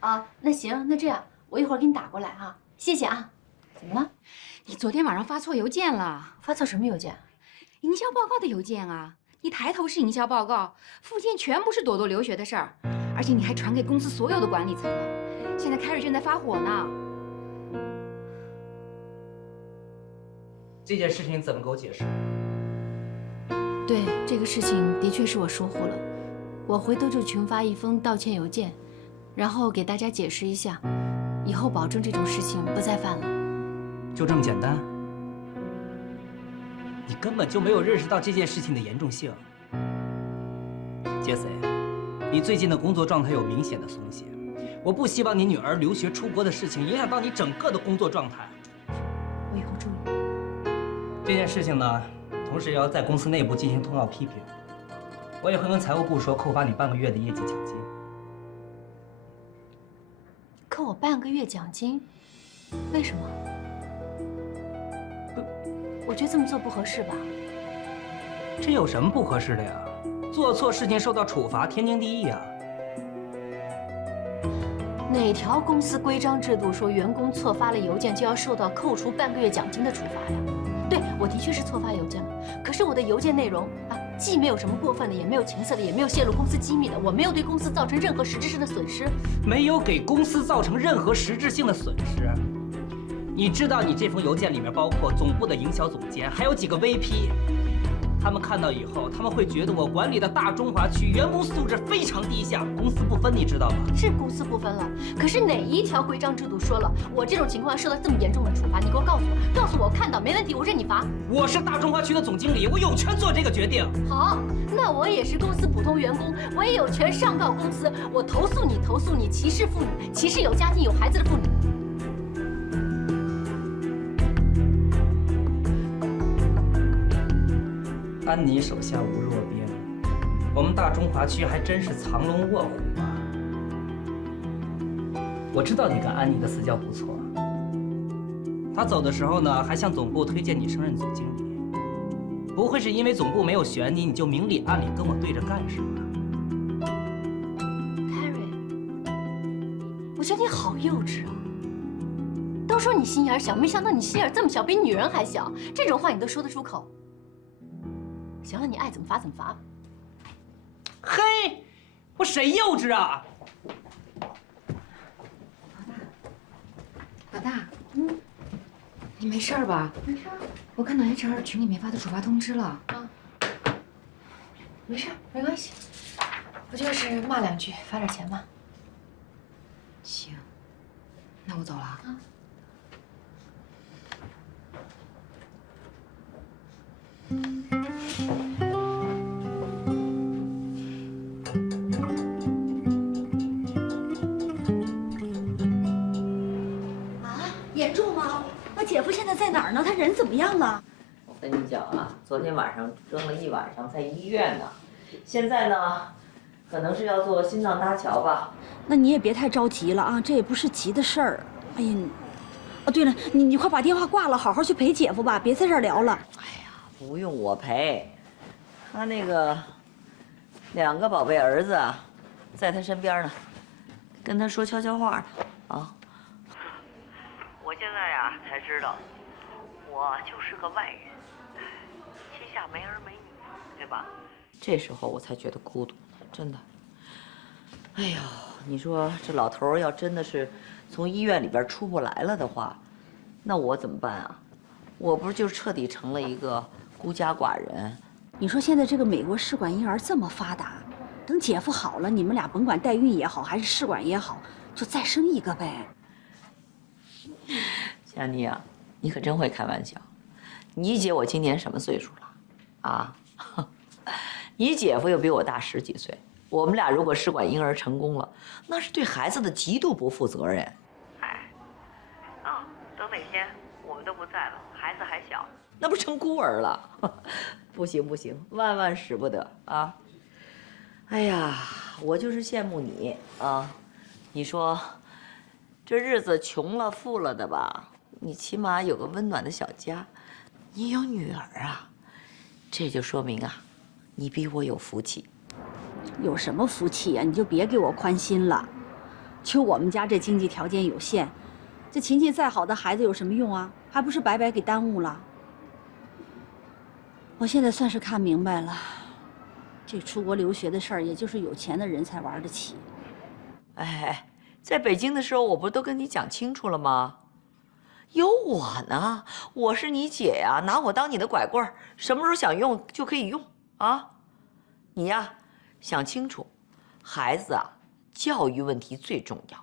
啊，那行，那这样，我一会儿给你打过来啊。谢谢啊。怎么了？你昨天晚上发错邮件了。发错什么邮件？营销报告的邮件啊！你抬头是营销报告，附件全部是朵朵留学的事儿，而且你还传给公司所有的管理层了。现在凯瑞正在发火呢。这件事情怎么给我解释？对，这个事情的确是我疏忽了，我回头就群发一封道歉邮件，然后给大家解释一下，以后保证这种事情不再犯了。就这么简单？你根本就没有认识到这件事情的严重性。杰森，你最近的工作状态有明显的松懈，我不希望你女儿留学出国的事情影响到你整个的工作状态。我以后注意。这件事情呢，同时也要在公司内部进行通报批评。我也会跟财务部说扣发你半个月的业绩奖金。扣我半个月奖金？为什么？我觉得这么做不合适吧？这有什么不合适的呀？做错事情受到处罚，天经地义啊。哪条公司规章制度说员工错发了邮件就要受到扣除半个月奖金的处罚呀？对，我的确是错发邮件了，可是我的邮件内容啊，既没有什么过分的，也没有情色的，也没有泄露公司机密的，我没有对公司造成任何实质性的损失，没有给公司造成任何实质性的损失。你知道，你这封邮件里面包括总部的营销总监，还有几个 VP。他们看到以后，他们会觉得我管理的大中华区员工素质非常低下，公私不分，你知道吗？是公私不分了，可是哪一条规章制度说了我这种情况受到这么严重的处罚？你给我告诉我，告诉我，我看到没问题，我任你罚。我是大中华区的总经理，我有权做这个决定。好，那我也是公司普通员工，我也有权上告公司，我投诉你歧视妇女，歧视有家庭有孩子的妇女。安你手下无弱兵，我们大中华区还真是藏龙卧虎啊！我知道你跟安妮的私交不错，他走的时候呢，还向总部推荐你升任总经理，不会是因为总部没有选你，你就明里暗里跟我对着干是吧？凯瑞，我觉得你好幼稚啊！都说你心眼小，没想到你心眼这么小，比女人还小，这种话你都说得出口。行了，你爱怎么罚怎么罚。嘿，我谁幼稚啊？老大，你没事吧？没事。我看到 HR 群里面发的处罚通知了。啊，没事，没关系，不就是骂两句，罚点钱吗？行，那我走了啊。严重吗？我姐夫现在在哪儿呢？他人怎么样了？我跟你讲啊，昨天晚上扔了一晚上在医院呢，现在呢，可能是要做心脏搭桥吧。那你也别太着急了啊，这也不是急的事儿。哎呀，哦对了，你快把电话挂了，好好去陪姐夫吧，别在这儿聊了。哎呀，不用我陪，他那个2个宝贝儿子啊，在他身边呢，跟他说悄悄话呢。啊，我现在呀才知道，我就是个外人，膝下没儿没女，对吧？这时候我才觉得孤独呢，真的。哎呦，你说这老头儿要真的是从医院里边出不来了的话，那我怎么办啊？我不是就彻底成了一个孤家寡人？你说现在这个美国试管婴儿这么发达，等姐夫好了，你们俩甭管代孕也好，还是试管也好，就再生一个呗。佳妮啊，你可真会开玩笑。你姐我今年什么岁数了？啊？你姐夫又比我大10几岁，我们俩如果试管婴儿成功了，那是对孩子的极度不负责任。哎，等哪天我们都不在了，孩子还小，那不成孤儿了？不行不行，万万使不得啊！哎呀，我就是羡慕你啊！你说，这日子穷了富了的吧，你起码有个温暖的小家，你有女儿啊，这就说明啊。你比我有福气，有什么福气呀？你就别给我宽心了。就我们家这经济条件有限，这勤勤再好的孩子有什么用啊？还不是白白给耽误了。我现在算是看明白了，这出国留学的事儿，也就是有钱的人才玩得起。哎，在北京的时候，我不是都跟你讲清楚了吗？有我呢，我是你姐呀，拿我当你的拐棍儿，什么时候想用就可以用。啊，你呀，想清楚，孩子啊，教育问题最重要，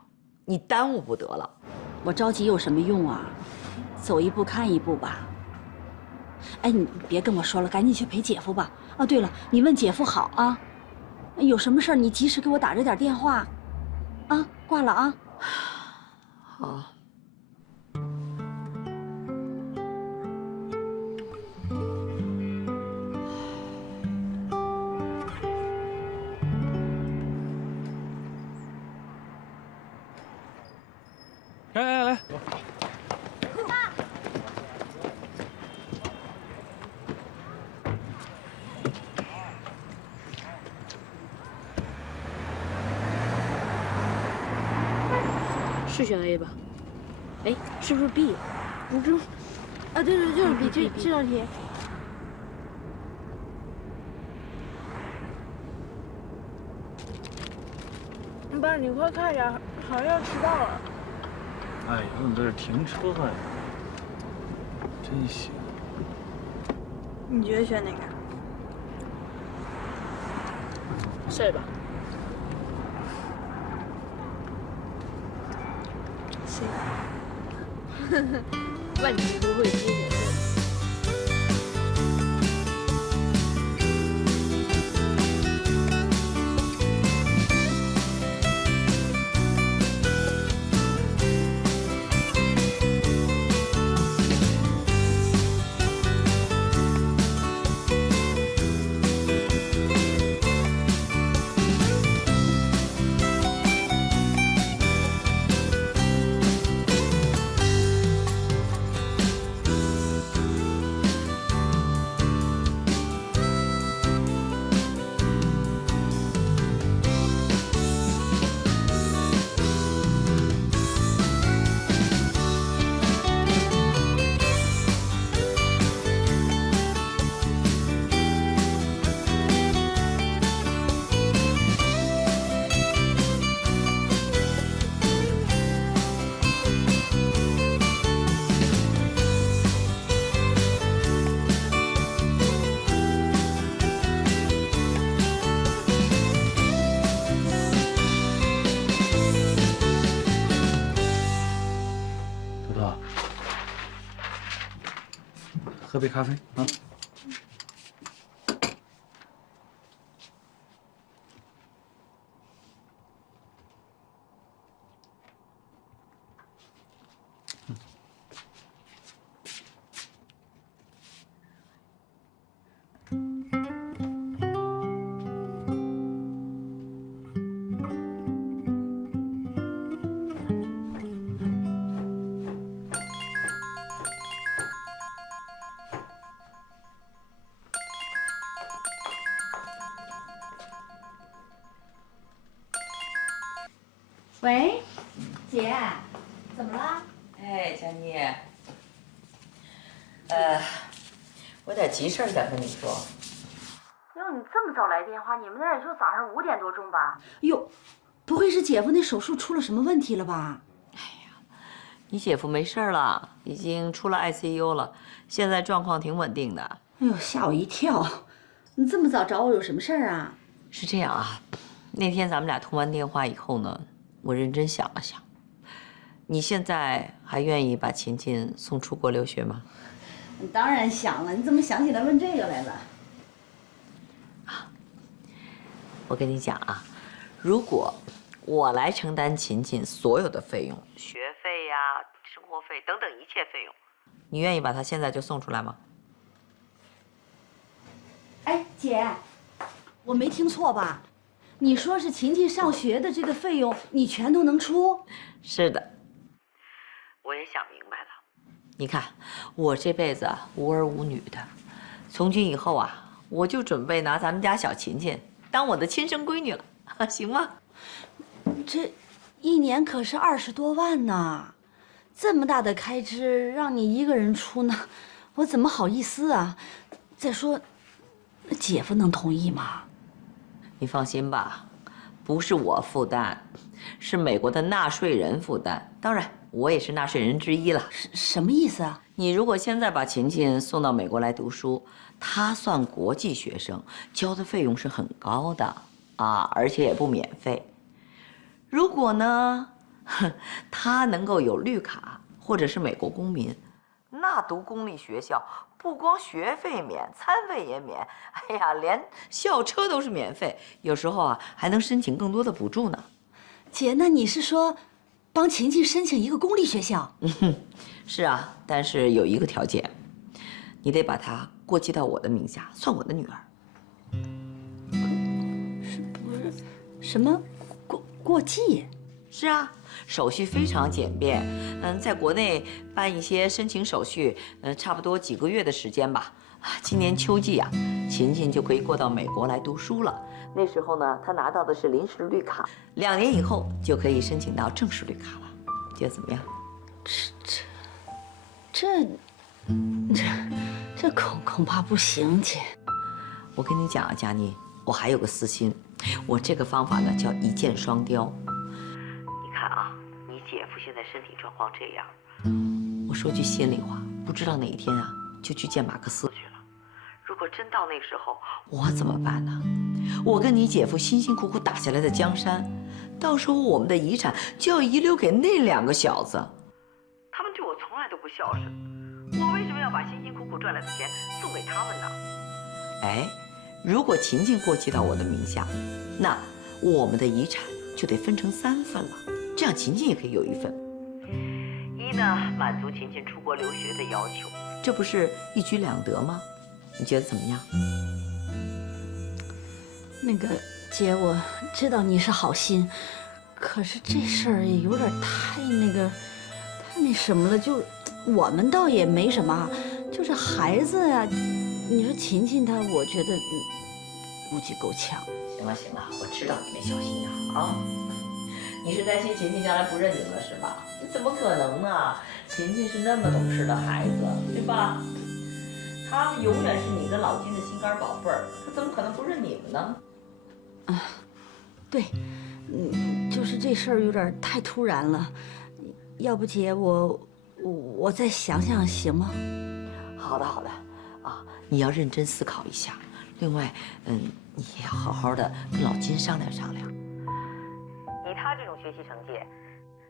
你耽误不得了。我着急有什么用啊？走一步看一步吧。哎，你别跟我说了，赶紧去陪姐夫吧。哦，对了，你问姐夫好啊，有什么事儿你及时给我打着点电话。啊，挂了啊。好。来，是选 A 吧？哎，是不是 B？ 不是，啊，对，就是 B， 这道题。爸，你快看点，好像要迟到了。哎呦，你这是停车呀！真行。你觉得选哪个？C 吧。C。万年不会接选的。喝杯咖啡啊。喂，姐，怎么了？哎，佳妮，我有点急事儿想跟你说。哟，你这么早来电话，你们那儿也就早上5点多钟吧？哟，不会是姐夫那手术出了什么问题了吧？你姐夫没事了，已经出了 ICU 了，现在状况挺稳定的。哎呦，吓我一跳！你这么早找我有什么事儿啊？是这样啊，那天咱们俩通完电话以后呢，我认真想了想，你现在还愿意把琴琴送出国留学吗？当然想了，你怎么想起来问这个来了？我跟你讲啊，如果我来承担琴琴所有的费用，学费呀、生活费等等一切费用，你愿意把她现在就送出来吗？哎，姐，我没听错吧？你说是琴琴上学的这个费用，你全都能出？是的，我也想明白了。你看，我这辈子无儿无女的，从今以后啊，我就准备拿咱们家小琴琴当我的亲生闺女了，行吗？这1年可是20多万呢，这么大的开支让你一个人出呢，我怎么好意思啊？再说，那姐夫能同意吗？你放心吧，不是我负担，是美国的纳税人负担。当然，我也是纳税人之一了。什么意思啊？你如果现在把琴琴送到美国来读书，她算国际学生，交的费用是很高的啊，而且也不免费。如果呢，她能够有绿卡或者是美国公民，那读公立学校不光学费免，餐费也免，哎呀，连校车都是免费，有时候啊还能申请更多的补助呢。姐，那你是说，帮琴琴申请一个公立学校？是啊，但是有一个条件，你得把她过继到我的名下，算我的女儿。不是什么过继？是啊，手续非常简便。在国内办一些申请手续，差不多几个月的时间吧。今年秋季啊，琴琴就可以过到美国来读书了。那时候呢，她拿到的是临时绿卡，2年以后就可以申请到正式绿卡了。觉得怎么样？这恐怕不行，姐。我跟你讲啊，佳妮，我还有个私心，我这个方法呢叫一箭双雕。你看啊，你姐夫现在身体状况这样，我说句心里话，不知道哪一天啊就去见马克思去了。如果真到那时候，我怎么办呢？我跟你姐夫辛辛苦苦打下来的江山，到时候我们的遗产就要遗留给那2个小子。他们对我从来都不孝顺，我为什么要把辛辛苦苦赚来的钱送给他们呢？哎，如果琴琴过继到我的名下，那我们的遗产就得分成3份了，这样琴琴也可以有1份。一呢，满足琴琴出国留学的要求，这不是一举2得吗？你觉得怎么样？那个姐，我知道你是好心，可是这事儿也有点太那什么了。就我们倒也没什么，就是孩子呀，你说琴琴她，我觉得估计够呛。行了行了，我知道你没小心眼啊。你是担心琴琴将来不认你了是吧？怎么可能呢？琴琴是那么懂事的孩子，对吧？他们永远是你跟老金的心肝宝贝儿，他怎么可能不认你们呢？啊，对，就是这事儿有点太突然了，要不姐我再想想行吗？好的好的，啊，你要认真思考一下。另外，你也要好好的跟老金商量商量。以他这种学习成绩，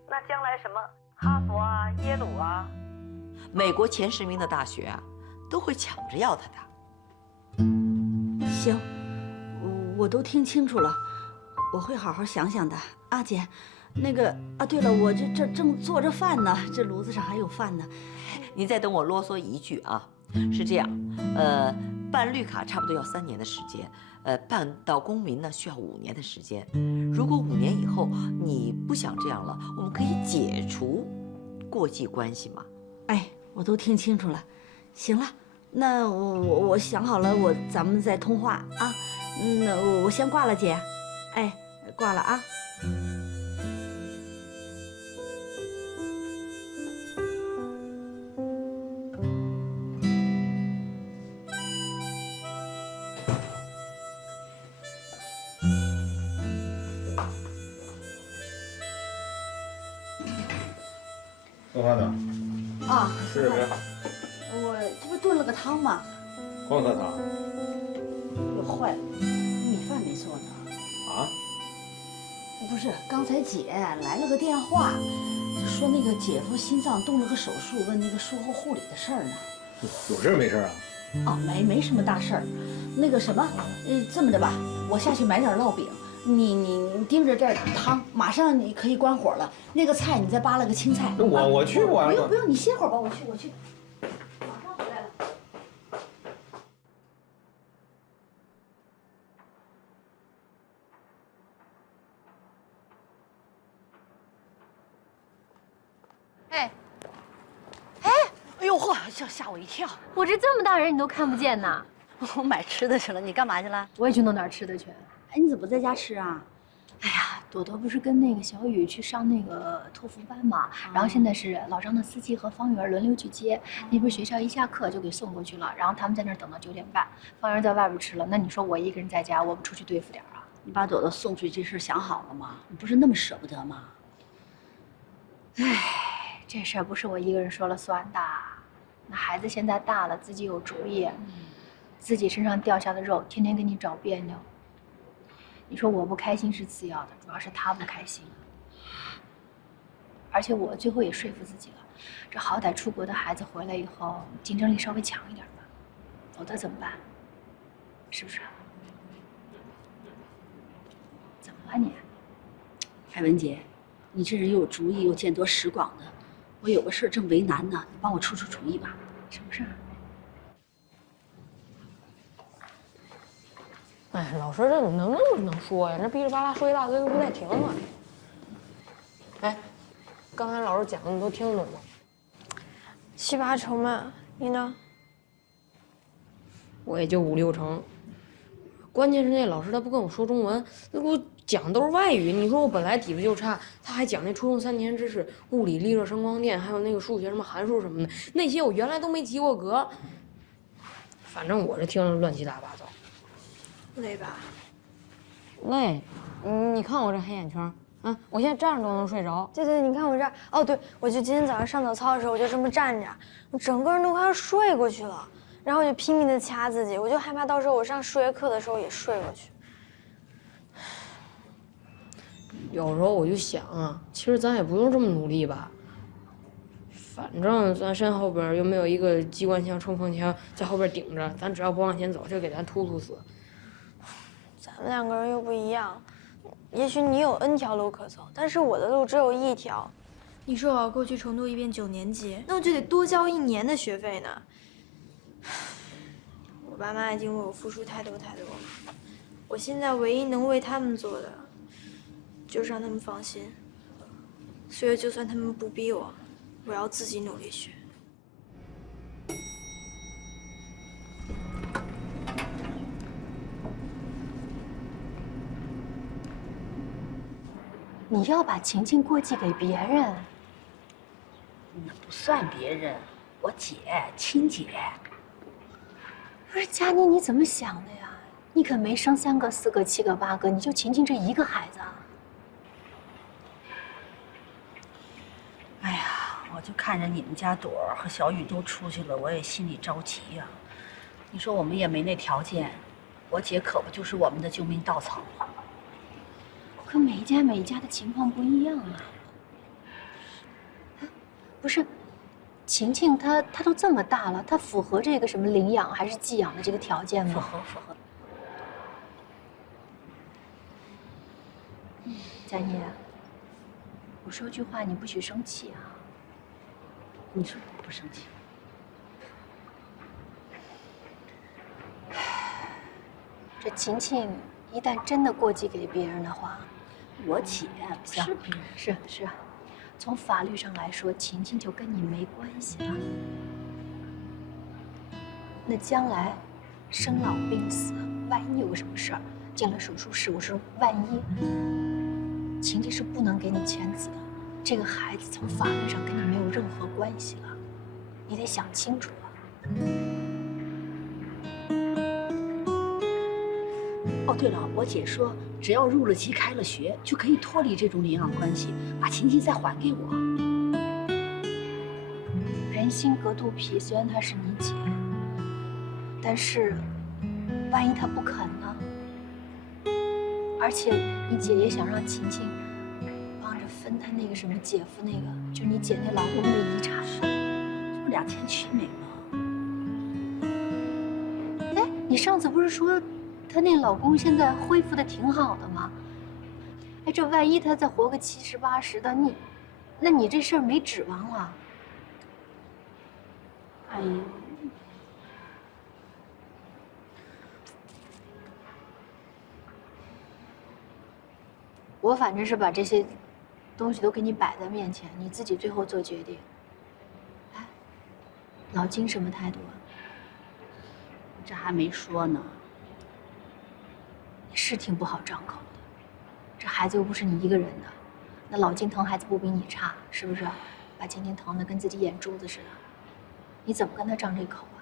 那将来什么哈佛啊、耶鲁啊，美国前10名的大学啊，都会抢着要他的。行，我都听清楚了，我会好好想想的啊，姐。那个啊，对了，我这正做着饭呢，这炉子上还有饭呢。你再等我啰嗦一句啊，是这样，办绿卡差不多要3年的时间，办到公民呢需要5年的时间。如果5年以后你不想这样了，我们可以解除过继关系嘛。哎，我都听清楚了。行了，那我想好了，咱们再通话啊。那我先挂了，姐。哎，挂了啊。豆花子，啊，吃什么呀？我这不炖了个汤吗？光喝汤？哟，坏了，米饭没做呢。啊？不是，刚才姐来了个电话，说那个姐夫心脏动了个手术，问那个术后护理的事儿呢。有事没事啊？哦，没什么大事儿。那个什么，这么的吧，我下去买点烙饼，你盯着这汤，马上你可以关火了。那个菜你再扒拉个青菜。我去，我不用，你歇会儿吧，我去。马上回来了。哎呦嚯，吓我一跳！我这么大人你都看不见呐？我买吃的去了，你干嘛去了？我也去弄点吃的去。哎，你怎么不在家吃啊？哎呀，朵朵不是跟那个小雨去上那个托福班嘛，然后现在是老张的司机和方圆轮流去接。那边学校一下课就给送过去了，然后他们在那儿等到9点半。方圆在外边吃了，那你说我一个人在家，我不出去对付点啊？你把朵朵送出去这事想好了吗？你不是那么舍不得吗？唉，这事儿不是我一个人说了算的。那孩子现在大了，自己有主意，自己身上掉下的肉，天天给你找别扭。你说我不开心是次要的，主要是他不开心。而且我最后也说服自己了，这好歹出国的孩子回来以后，竞争力稍微强一点吧，否则怎么办？是不是？怎么了你？哎，文杰，你这人又有主意又见多识广的，我有个事儿正为难呢，你帮我出出主意吧。什么事儿？哎，老师这怎么那么能说呀？这噼里啪啦说一大堆都不带停的。哎，刚才老师讲的你都听得懂吗？7、8成吧，你呢？我也就5、6成。关键是那老师他不跟我说中文，那给我讲都是外语。你说我本来底子就差，他还讲那初中3年知识，物理、力热、声光电，还有那个数学什么函数什么的，那些我原来都没及过格。反正我是听着乱七八糟。累吧？累。你看我这黑眼圈啊，我现在站着都能睡着。对，你看我这儿。哦，对，我就今天早上上早操的时候，我就这么站着，我整个人都快要睡过去了。然后我就拼命的掐自己，我就害怕到时候我上数学课的时候也睡过去。有时候我就想啊，其实咱也不用这么努力吧。反正咱身后边又没有一个机关枪、冲锋枪在后边顶着，咱只要不往前走，就给咱突死。咱们2个人又不一样，也许你有N条路可走，但是我的路只有1条。你说我要过去重读一遍9年级，那我就得多交1年的学费呢。我爸妈已经为我付出太多了，我现在唯一能为他们做的，就是让他们放心。所以就算他们不逼我，我要自己努力学。你要把晴晴过继给别人？那不算别人，我姐，亲姐。不是佳妮，你怎么想的呀？你可没生3个、4个、7个、8个，你就晴晴这一个孩子啊。哎呀，我就看着你们家朵儿和小雨都出去了，我也心里着急呀。你说我们也没那条件，我姐可不就是我们的救命稻草吗？可每一家的情况不一样啊。不是，晴晴她都这么大了，她符合这个什么领养还是寄养的这个条件吗？符合。佳妮，我说句话，你不许生气啊。你说我不生气。这晴晴一旦真的过继给别人的话，我姐不是别人，是，从法律上来说，晴晴就跟你没关系了。那将来生老病死，万一有个什么事儿，进了手术室，我说万一，晴晴是不能给你签字的。这个孩子从法律上跟你没有任何关系了，你得想清楚啊。哦，对了，我姐说，只要入了籍、开了学，就可以脱离这种领养关系，把晴晴再还给我。人心隔肚皮，虽然她是你姐，但是万一她不肯呢？而且你姐也想让晴晴帮着分她那个什么姐夫那个，就是你姐那老公的遗产，这不两全其美吗？哎，你上次不是说她那老公现在恢复的挺好的吗？哎，这万一她再活个70、80的，那你这事儿没指望了。哎呀，我反正是把这些东西都给你摆在面前，你自己最后做决定。哎，老金什么态度啊？这还没说呢。你是挺不好张口的，这孩子又不是你一个人的，那老金疼孩子不比你差，是不是？把晴晴疼得跟自己眼珠子似的，你怎么跟他张这口啊？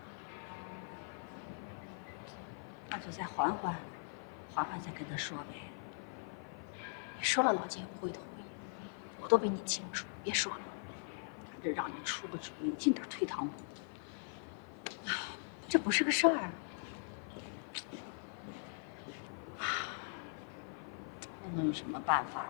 那就再缓缓，缓缓再跟他说呗。你说了，老金也不会同意，我都比你清楚，别说了。这让你出个主意，尽点退堂鼓。这不是个事儿。那能有什么办法？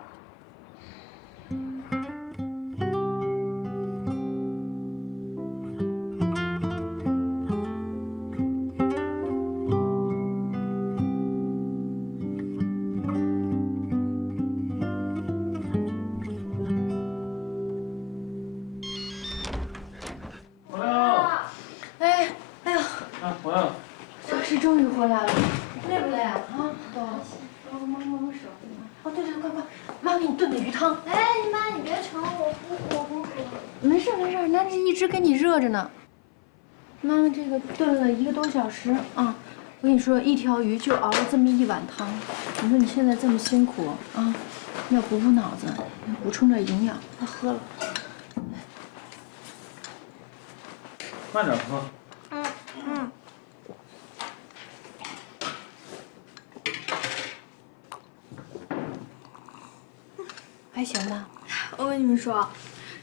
终于回来了，累不累啊？都，摸手。哦，对，快，妈给你炖的鱼汤。哎，妈，你别盛，我不喝。没事，那这一直给你热着呢。妈妈这个炖了1个多小时啊，我跟你说，一条鱼就熬了这么1碗汤。你说你现在这么辛苦啊，要补脑子，要补充点营养，快喝了。慢点喝。还行吧。我跟你们说，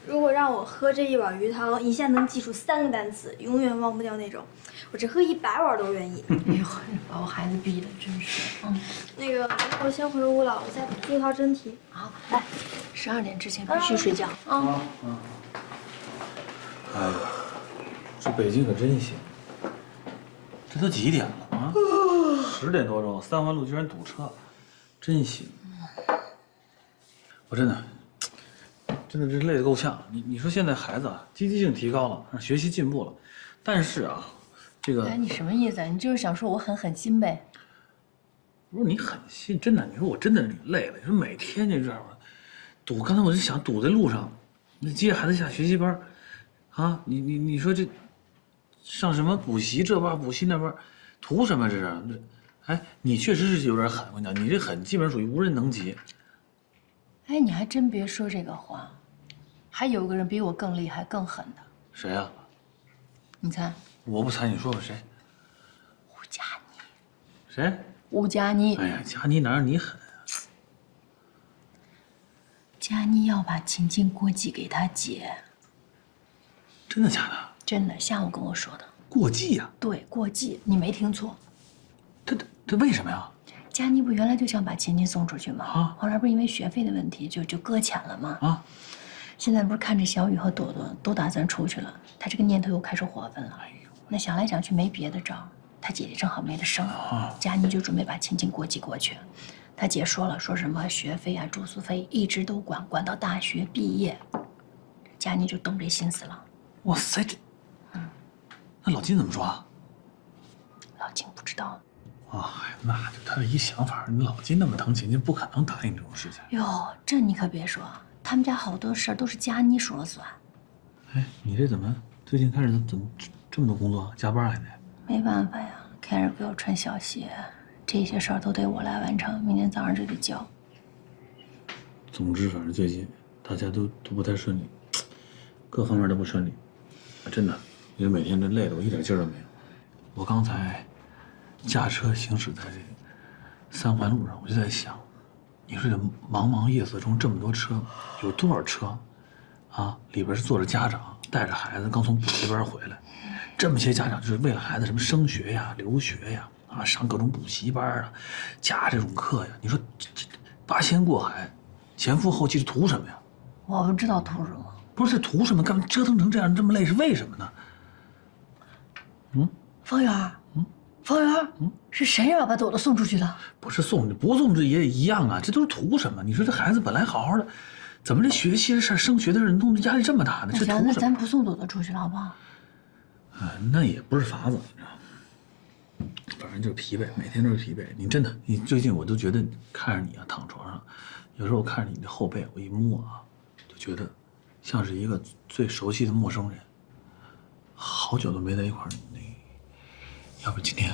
如果让我喝这1碗鱼汤，一下能记住3个单词，永远忘不掉那种，我这喝100碗都愿意。哎呦，把我孩子逼的真是。那个，我先回屋了，我再做一套真题。好，来，12点之前必须睡觉啊。哎呀，这北京可真行，这都几点了啊？10点多钟，3环路居然堵车，真行。我真的这累得够呛。你说现在孩子啊，积极性提高了，学习进步了，但是啊，这个……哎，你什么意思啊？你就是想说我狠心呗？不是你狠心，真的。你说我真的累了。你说每天就这样堵，刚才我就想堵在路上，那接孩子下学习班，啊，你说这上什么补习这班补习那班，图什么这是？哎，你确实是有点狠。我跟你讲，你这狠基本上属于无人能及。哎，你还真别说这个话，还有个人比我更厉害、更狠的。谁呀？你猜？我不猜，你说吧，谁？吴佳妮。谁？吴佳妮。哎呀，佳妮哪有你狠啊？佳妮要把晴晴过继给她姐。真的假的？真的，下午跟我说的。过继呀？对，过继，你没听错。这为什么呀？佳妮不原来就想把晴晴送出去吗？后来不是因为学费的问题就搁浅了吗？现在不是看着小雨和朵朵都打算出去了，他这个念头又开始活泛了。那想来想去没别的招，他姐姐正好没得生，佳妮就准备把晴晴过继过去。他姐说了，说什么学费啊、住宿费一直都管到大学毕业。佳妮就动这心思了。哇塞，这，那老金怎么说啊？老金不知道。那就他的一想法，你老金那么疼晴晴，不可能答应这种事情。哟，这你可别说，他们家好多事儿都是佳妮说了算。哎，你这怎么最近开始怎么这么多工作，加班还得？没办法呀，凯尔给我穿小鞋，这些事儿都得我来完成，明天早上就得交。总之，反正最近大家都不太顺利，各方面都不顺利，真的，因为每天这累的我一点劲儿都没有。我刚才驾车行驶在这3环路上，我就在想，你说这茫茫夜色中这么多车，有多少车啊？里边是坐着家长，带着孩子刚从补习班回来，这么些家长就是为了孩子什么升学呀、留学呀，啊，上各种补习班啊，加这种课呀，你说这八仙过海，前赴后继是图什么呀？我不知道图什么。不是图什么？干嘛折腾成这样这么累是为什么呢？方圆，方圆，是谁让把朵朵送出去的？不是送，不送这也一样啊，这都是图什么？你说这孩子本来好好的，怎么这学习的事、升学的事弄得压力这么大呢？这图什么？那咱不送朵朵出去了，好不好？那也不是法子，你知道吗？反正就是疲惫，每天都是疲惫。你真的，你最近我都觉得看着你啊，躺床上，有时候我看着你的后背，我一摸啊，就觉得像是一个最熟悉的陌生人。好久都没在一块儿，要不今天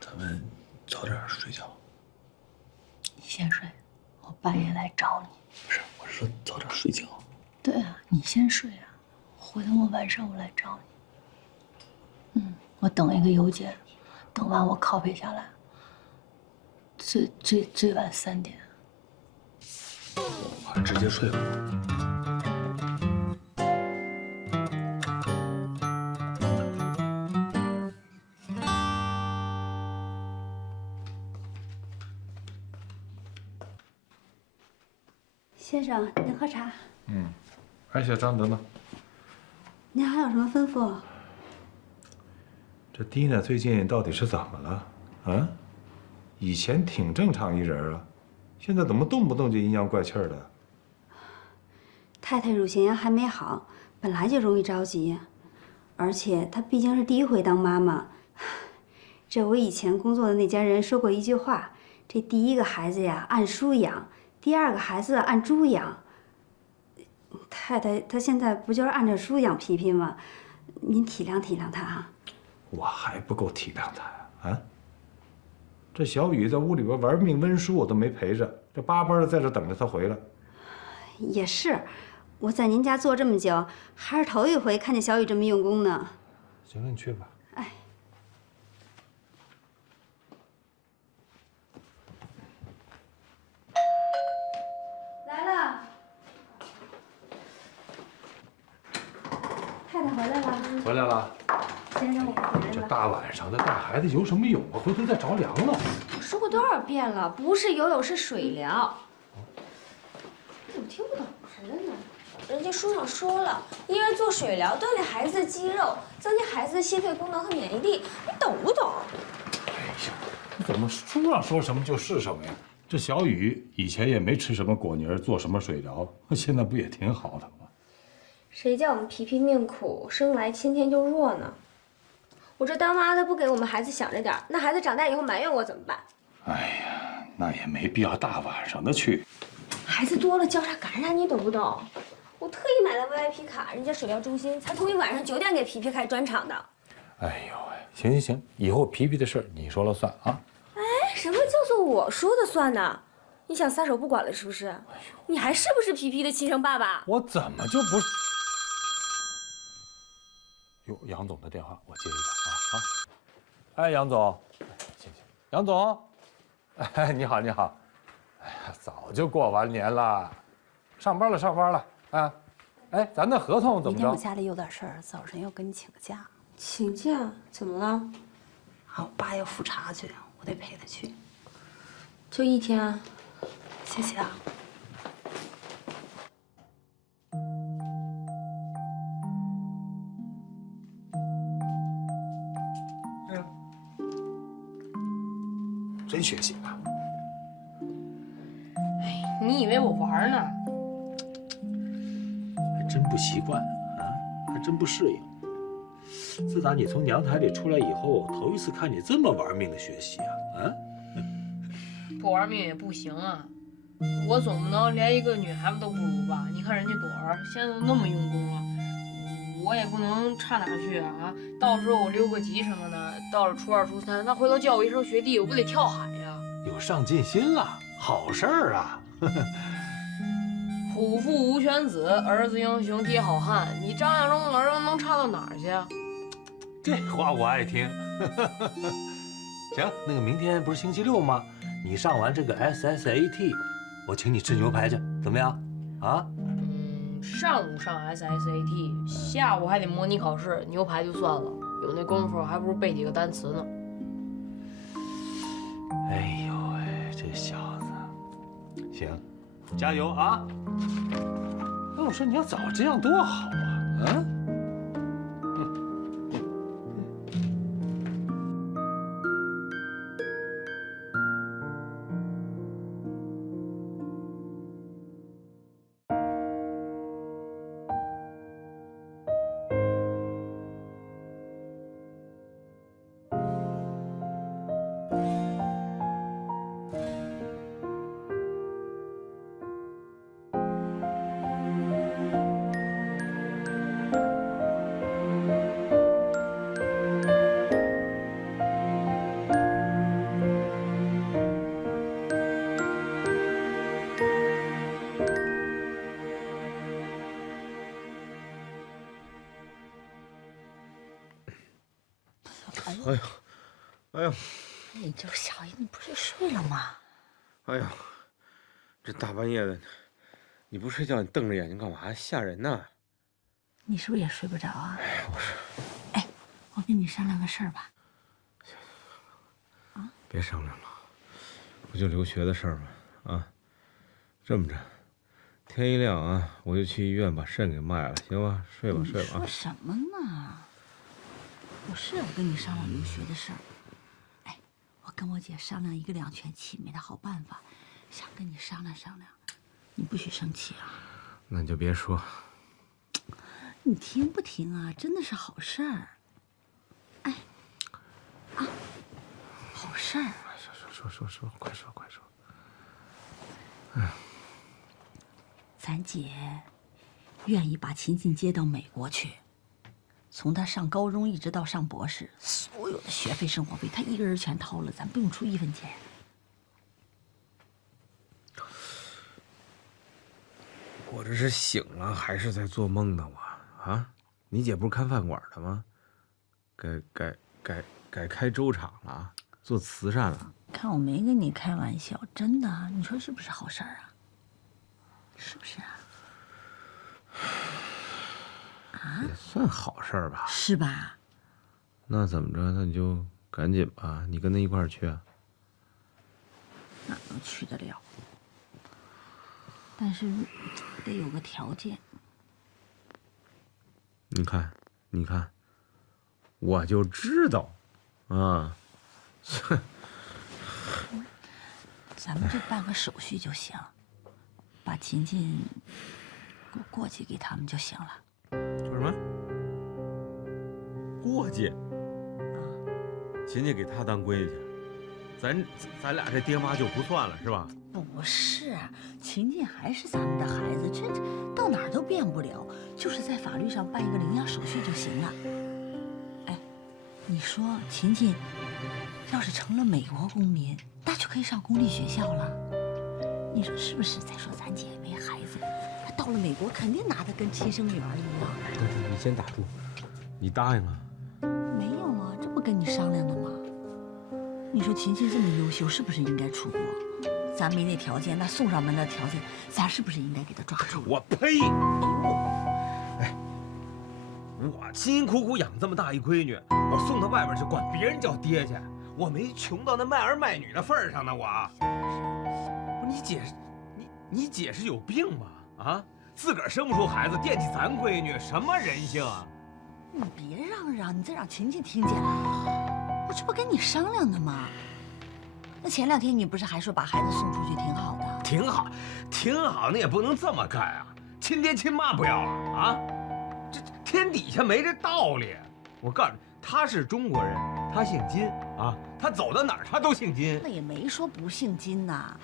咱们早点睡觉？你先睡，我半夜来找你。不是，我是说早点睡觉。对啊，你先睡啊，回头我晚上我来找你。我等一个邮件，等完我拷贝下来，最晚3点。我直接睡吧。先生，您喝茶。哎，小张，等等，您还有什么吩咐？这蒂娜最近到底是怎么了？啊？以前挺正常一人啊，现在怎么动不动就阴阳怪气的？太太乳腺炎还没好，本来就容易着急，而且她毕竟是第一回当妈妈。这我以前工作的那家人说过一句话：这第一个孩子呀按书养，第二个孩子按猪养。太太她现在不就是按着书养皮皮吗？您体谅体谅她啊。我还不够体谅他呀！啊，这小雨在屋里边玩命温书，我都没陪着，这巴巴的在这等着他回来。也是，我在您家做这么久，还是头一回看见小雨这么用功呢。行了，你去吧。哎，来了，太太回来了。回来了。先生，我回来这了。大晚上的带孩子游什么泳啊？回头再着凉了。我说过多少遍了，不是游泳，是水疗。你怎么听不懂似的呢？人家书上说了，一人做水疗，锻炼孩子的肌肉，增强孩子的心肺功能和免疫力，你懂不懂？哎呀，你怎么书上说什么就是什么呀？这小雨以前也没吃什么果泥，做什么水疗，现在不也挺好的吗？谁叫我们皮皮命苦，生来先天就弱呢？我这当妈的不给我们孩子想着点，那孩子长大以后埋怨我怎么办？哎呀，那也没必要大晚上的去。孩子多了交叉感染，你懂不懂？我特意买了 VIP 卡，人家水疗中心才头一晚上9点给皮皮开专场的。哎呦喂，行行行，以后皮皮的事你说了算啊。哎，什么叫做我说的算呢？你想撒手不管了是不是？你还是不是皮皮的亲生爸爸？我怎么就不是？哟，杨总的电话，我接一个啊。哎，杨总，行行，杨总，哎，你好你好，哎呀，早就过完年了，上班了啊。哎，咱的合同怎么着？明天我家里有点事儿，早晨要跟你请个假。请假？怎么了？啊，我爸要复查去，我得陪他去。就1天啊？谢谢啊。真学习啊！哎，你以为我玩呢？还真不习惯啊，还真不适应。自打你从娘胎里出来以后，头一次看你这么玩命的学习啊！啊，不玩命也不行啊，我总不能连一个女孩子都不如吧？你看人家朵儿现在都那么用功了，我也不能差哪去啊！到时候我留个级什么的，到了初2、初3，那回头叫我一声学弟，我不得跳海呀？有上进心了，好事儿啊！虎父无犬子，儿子英雄爹好汉。你张亚中儿子能差到哪儿去啊？这话我爱听。行，那个明天不是星期6吗？你上完这个 SSAT， 我请你吃牛排去，怎么样？啊？上午上 SAT， 下午还得模拟考试，牛排就算了，有那功夫还不如背几个单词呢。哎呦喂，这小子，行，加油啊！哎，我说你要早这样多好啊！啊？哎呦，哎呦！你这小姨，你不是睡了吗？哎呀，这大半夜的，你不睡觉，你瞪着眼睛干嘛？吓人呢！你是不是也睡不着啊？哎，我是。哎，我跟你商量个事儿吧。啊？别商量了，不就留学的事儿吗？啊，这么着，天一亮啊，我就去医院把肾给卖了，行吧？睡吧，睡吧。说什么呢？我是要跟你商量留学的事儿。哎，我跟我姐商量一个两全其美的好办法，想跟你商量商量，你不许生气啊。那你就别说。你听不听啊？真的是好事儿。哎，啊，好事儿。说，快说。咱姐愿意把秦晋接到美国去，从她上高中一直到上博士，所有的学费、生活费她一个人全掏了，咱不用出一分钱。我这是醒了还是在做梦呢？我啊，你姐不是看饭馆的吗？改开粥厂了，做慈善了。看我没跟你开玩笑，真的，你说是不是好事儿啊？是不是啊？啊，也算好事儿吧？是吧？那怎么着？那你就赶紧吧，你跟他一块儿去啊？哪能去得了？但是得有个条件。你看，我就知道，啊，咱们就办个手续就行，把秦晋过继给他们就行了。说什么？过继？秦晋给他当闺女去，咱俩这爹妈就不算了是吧？不是，秦晋还是咱们的孩子，这到哪儿都变不了，就是在法律上办一个领养手续就行了。哎，你说秦晋要是成了美国公民，那就可以上公立学校了，你说是不是？再说咱姐没孩子，她到了美国肯定拿得跟亲生女儿一样。对，你先打住，你答应了？没有啊，这不跟你商量的吗？你说秦晋这么优秀，是不是应该出国？咱没那条件，那送上门的条件，咱是不是应该给他抓住？我呸！哎，我辛辛苦苦养这么大一闺女，我送她外边去管别人叫爹去，我没穷到那卖儿卖女的份上呢，我。不是你姐是有病吧？啊，自个儿生不出孩子，惦记咱闺女，什么人性啊？你别嚷嚷，你再让秦晋听见了，我这不跟你商量的吗？那前2天你不是还说把孩子送出去挺好的？挺好，那也不能这么干啊！亲爹亲妈不要了啊！这天底下没这道理。我告诉你，他是中国人，他姓金啊，他走到哪儿他都姓金。那也没说不姓金呐，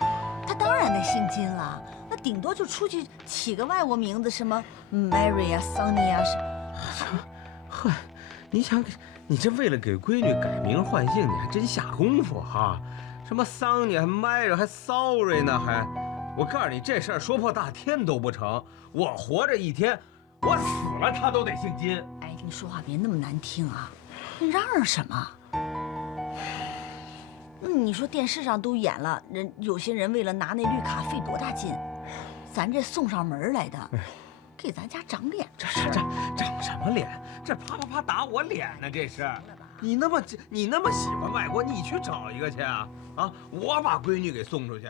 他当然得姓金了。那顶多就出去起个外国名字，什么 Mary 啊、Sonny 啊什么。呵，你想，你这为了给闺女改名换姓，你还真下功夫哈！什么桑尼还迈着还 sorry 呢还，我告诉你这事儿说破大天都不成。我活着一天，我死了他都得姓金。哎，你说话别那么难听啊！你嚷嚷什么？你说电视上都演了，有些人为了拿那绿卡费多大劲，咱这送上门来的，给咱家长脸。这长什么脸？这啪啪啪打我脸呢？这是。你那么喜欢外国，你去找一个去啊！啊，我把闺女给送出去。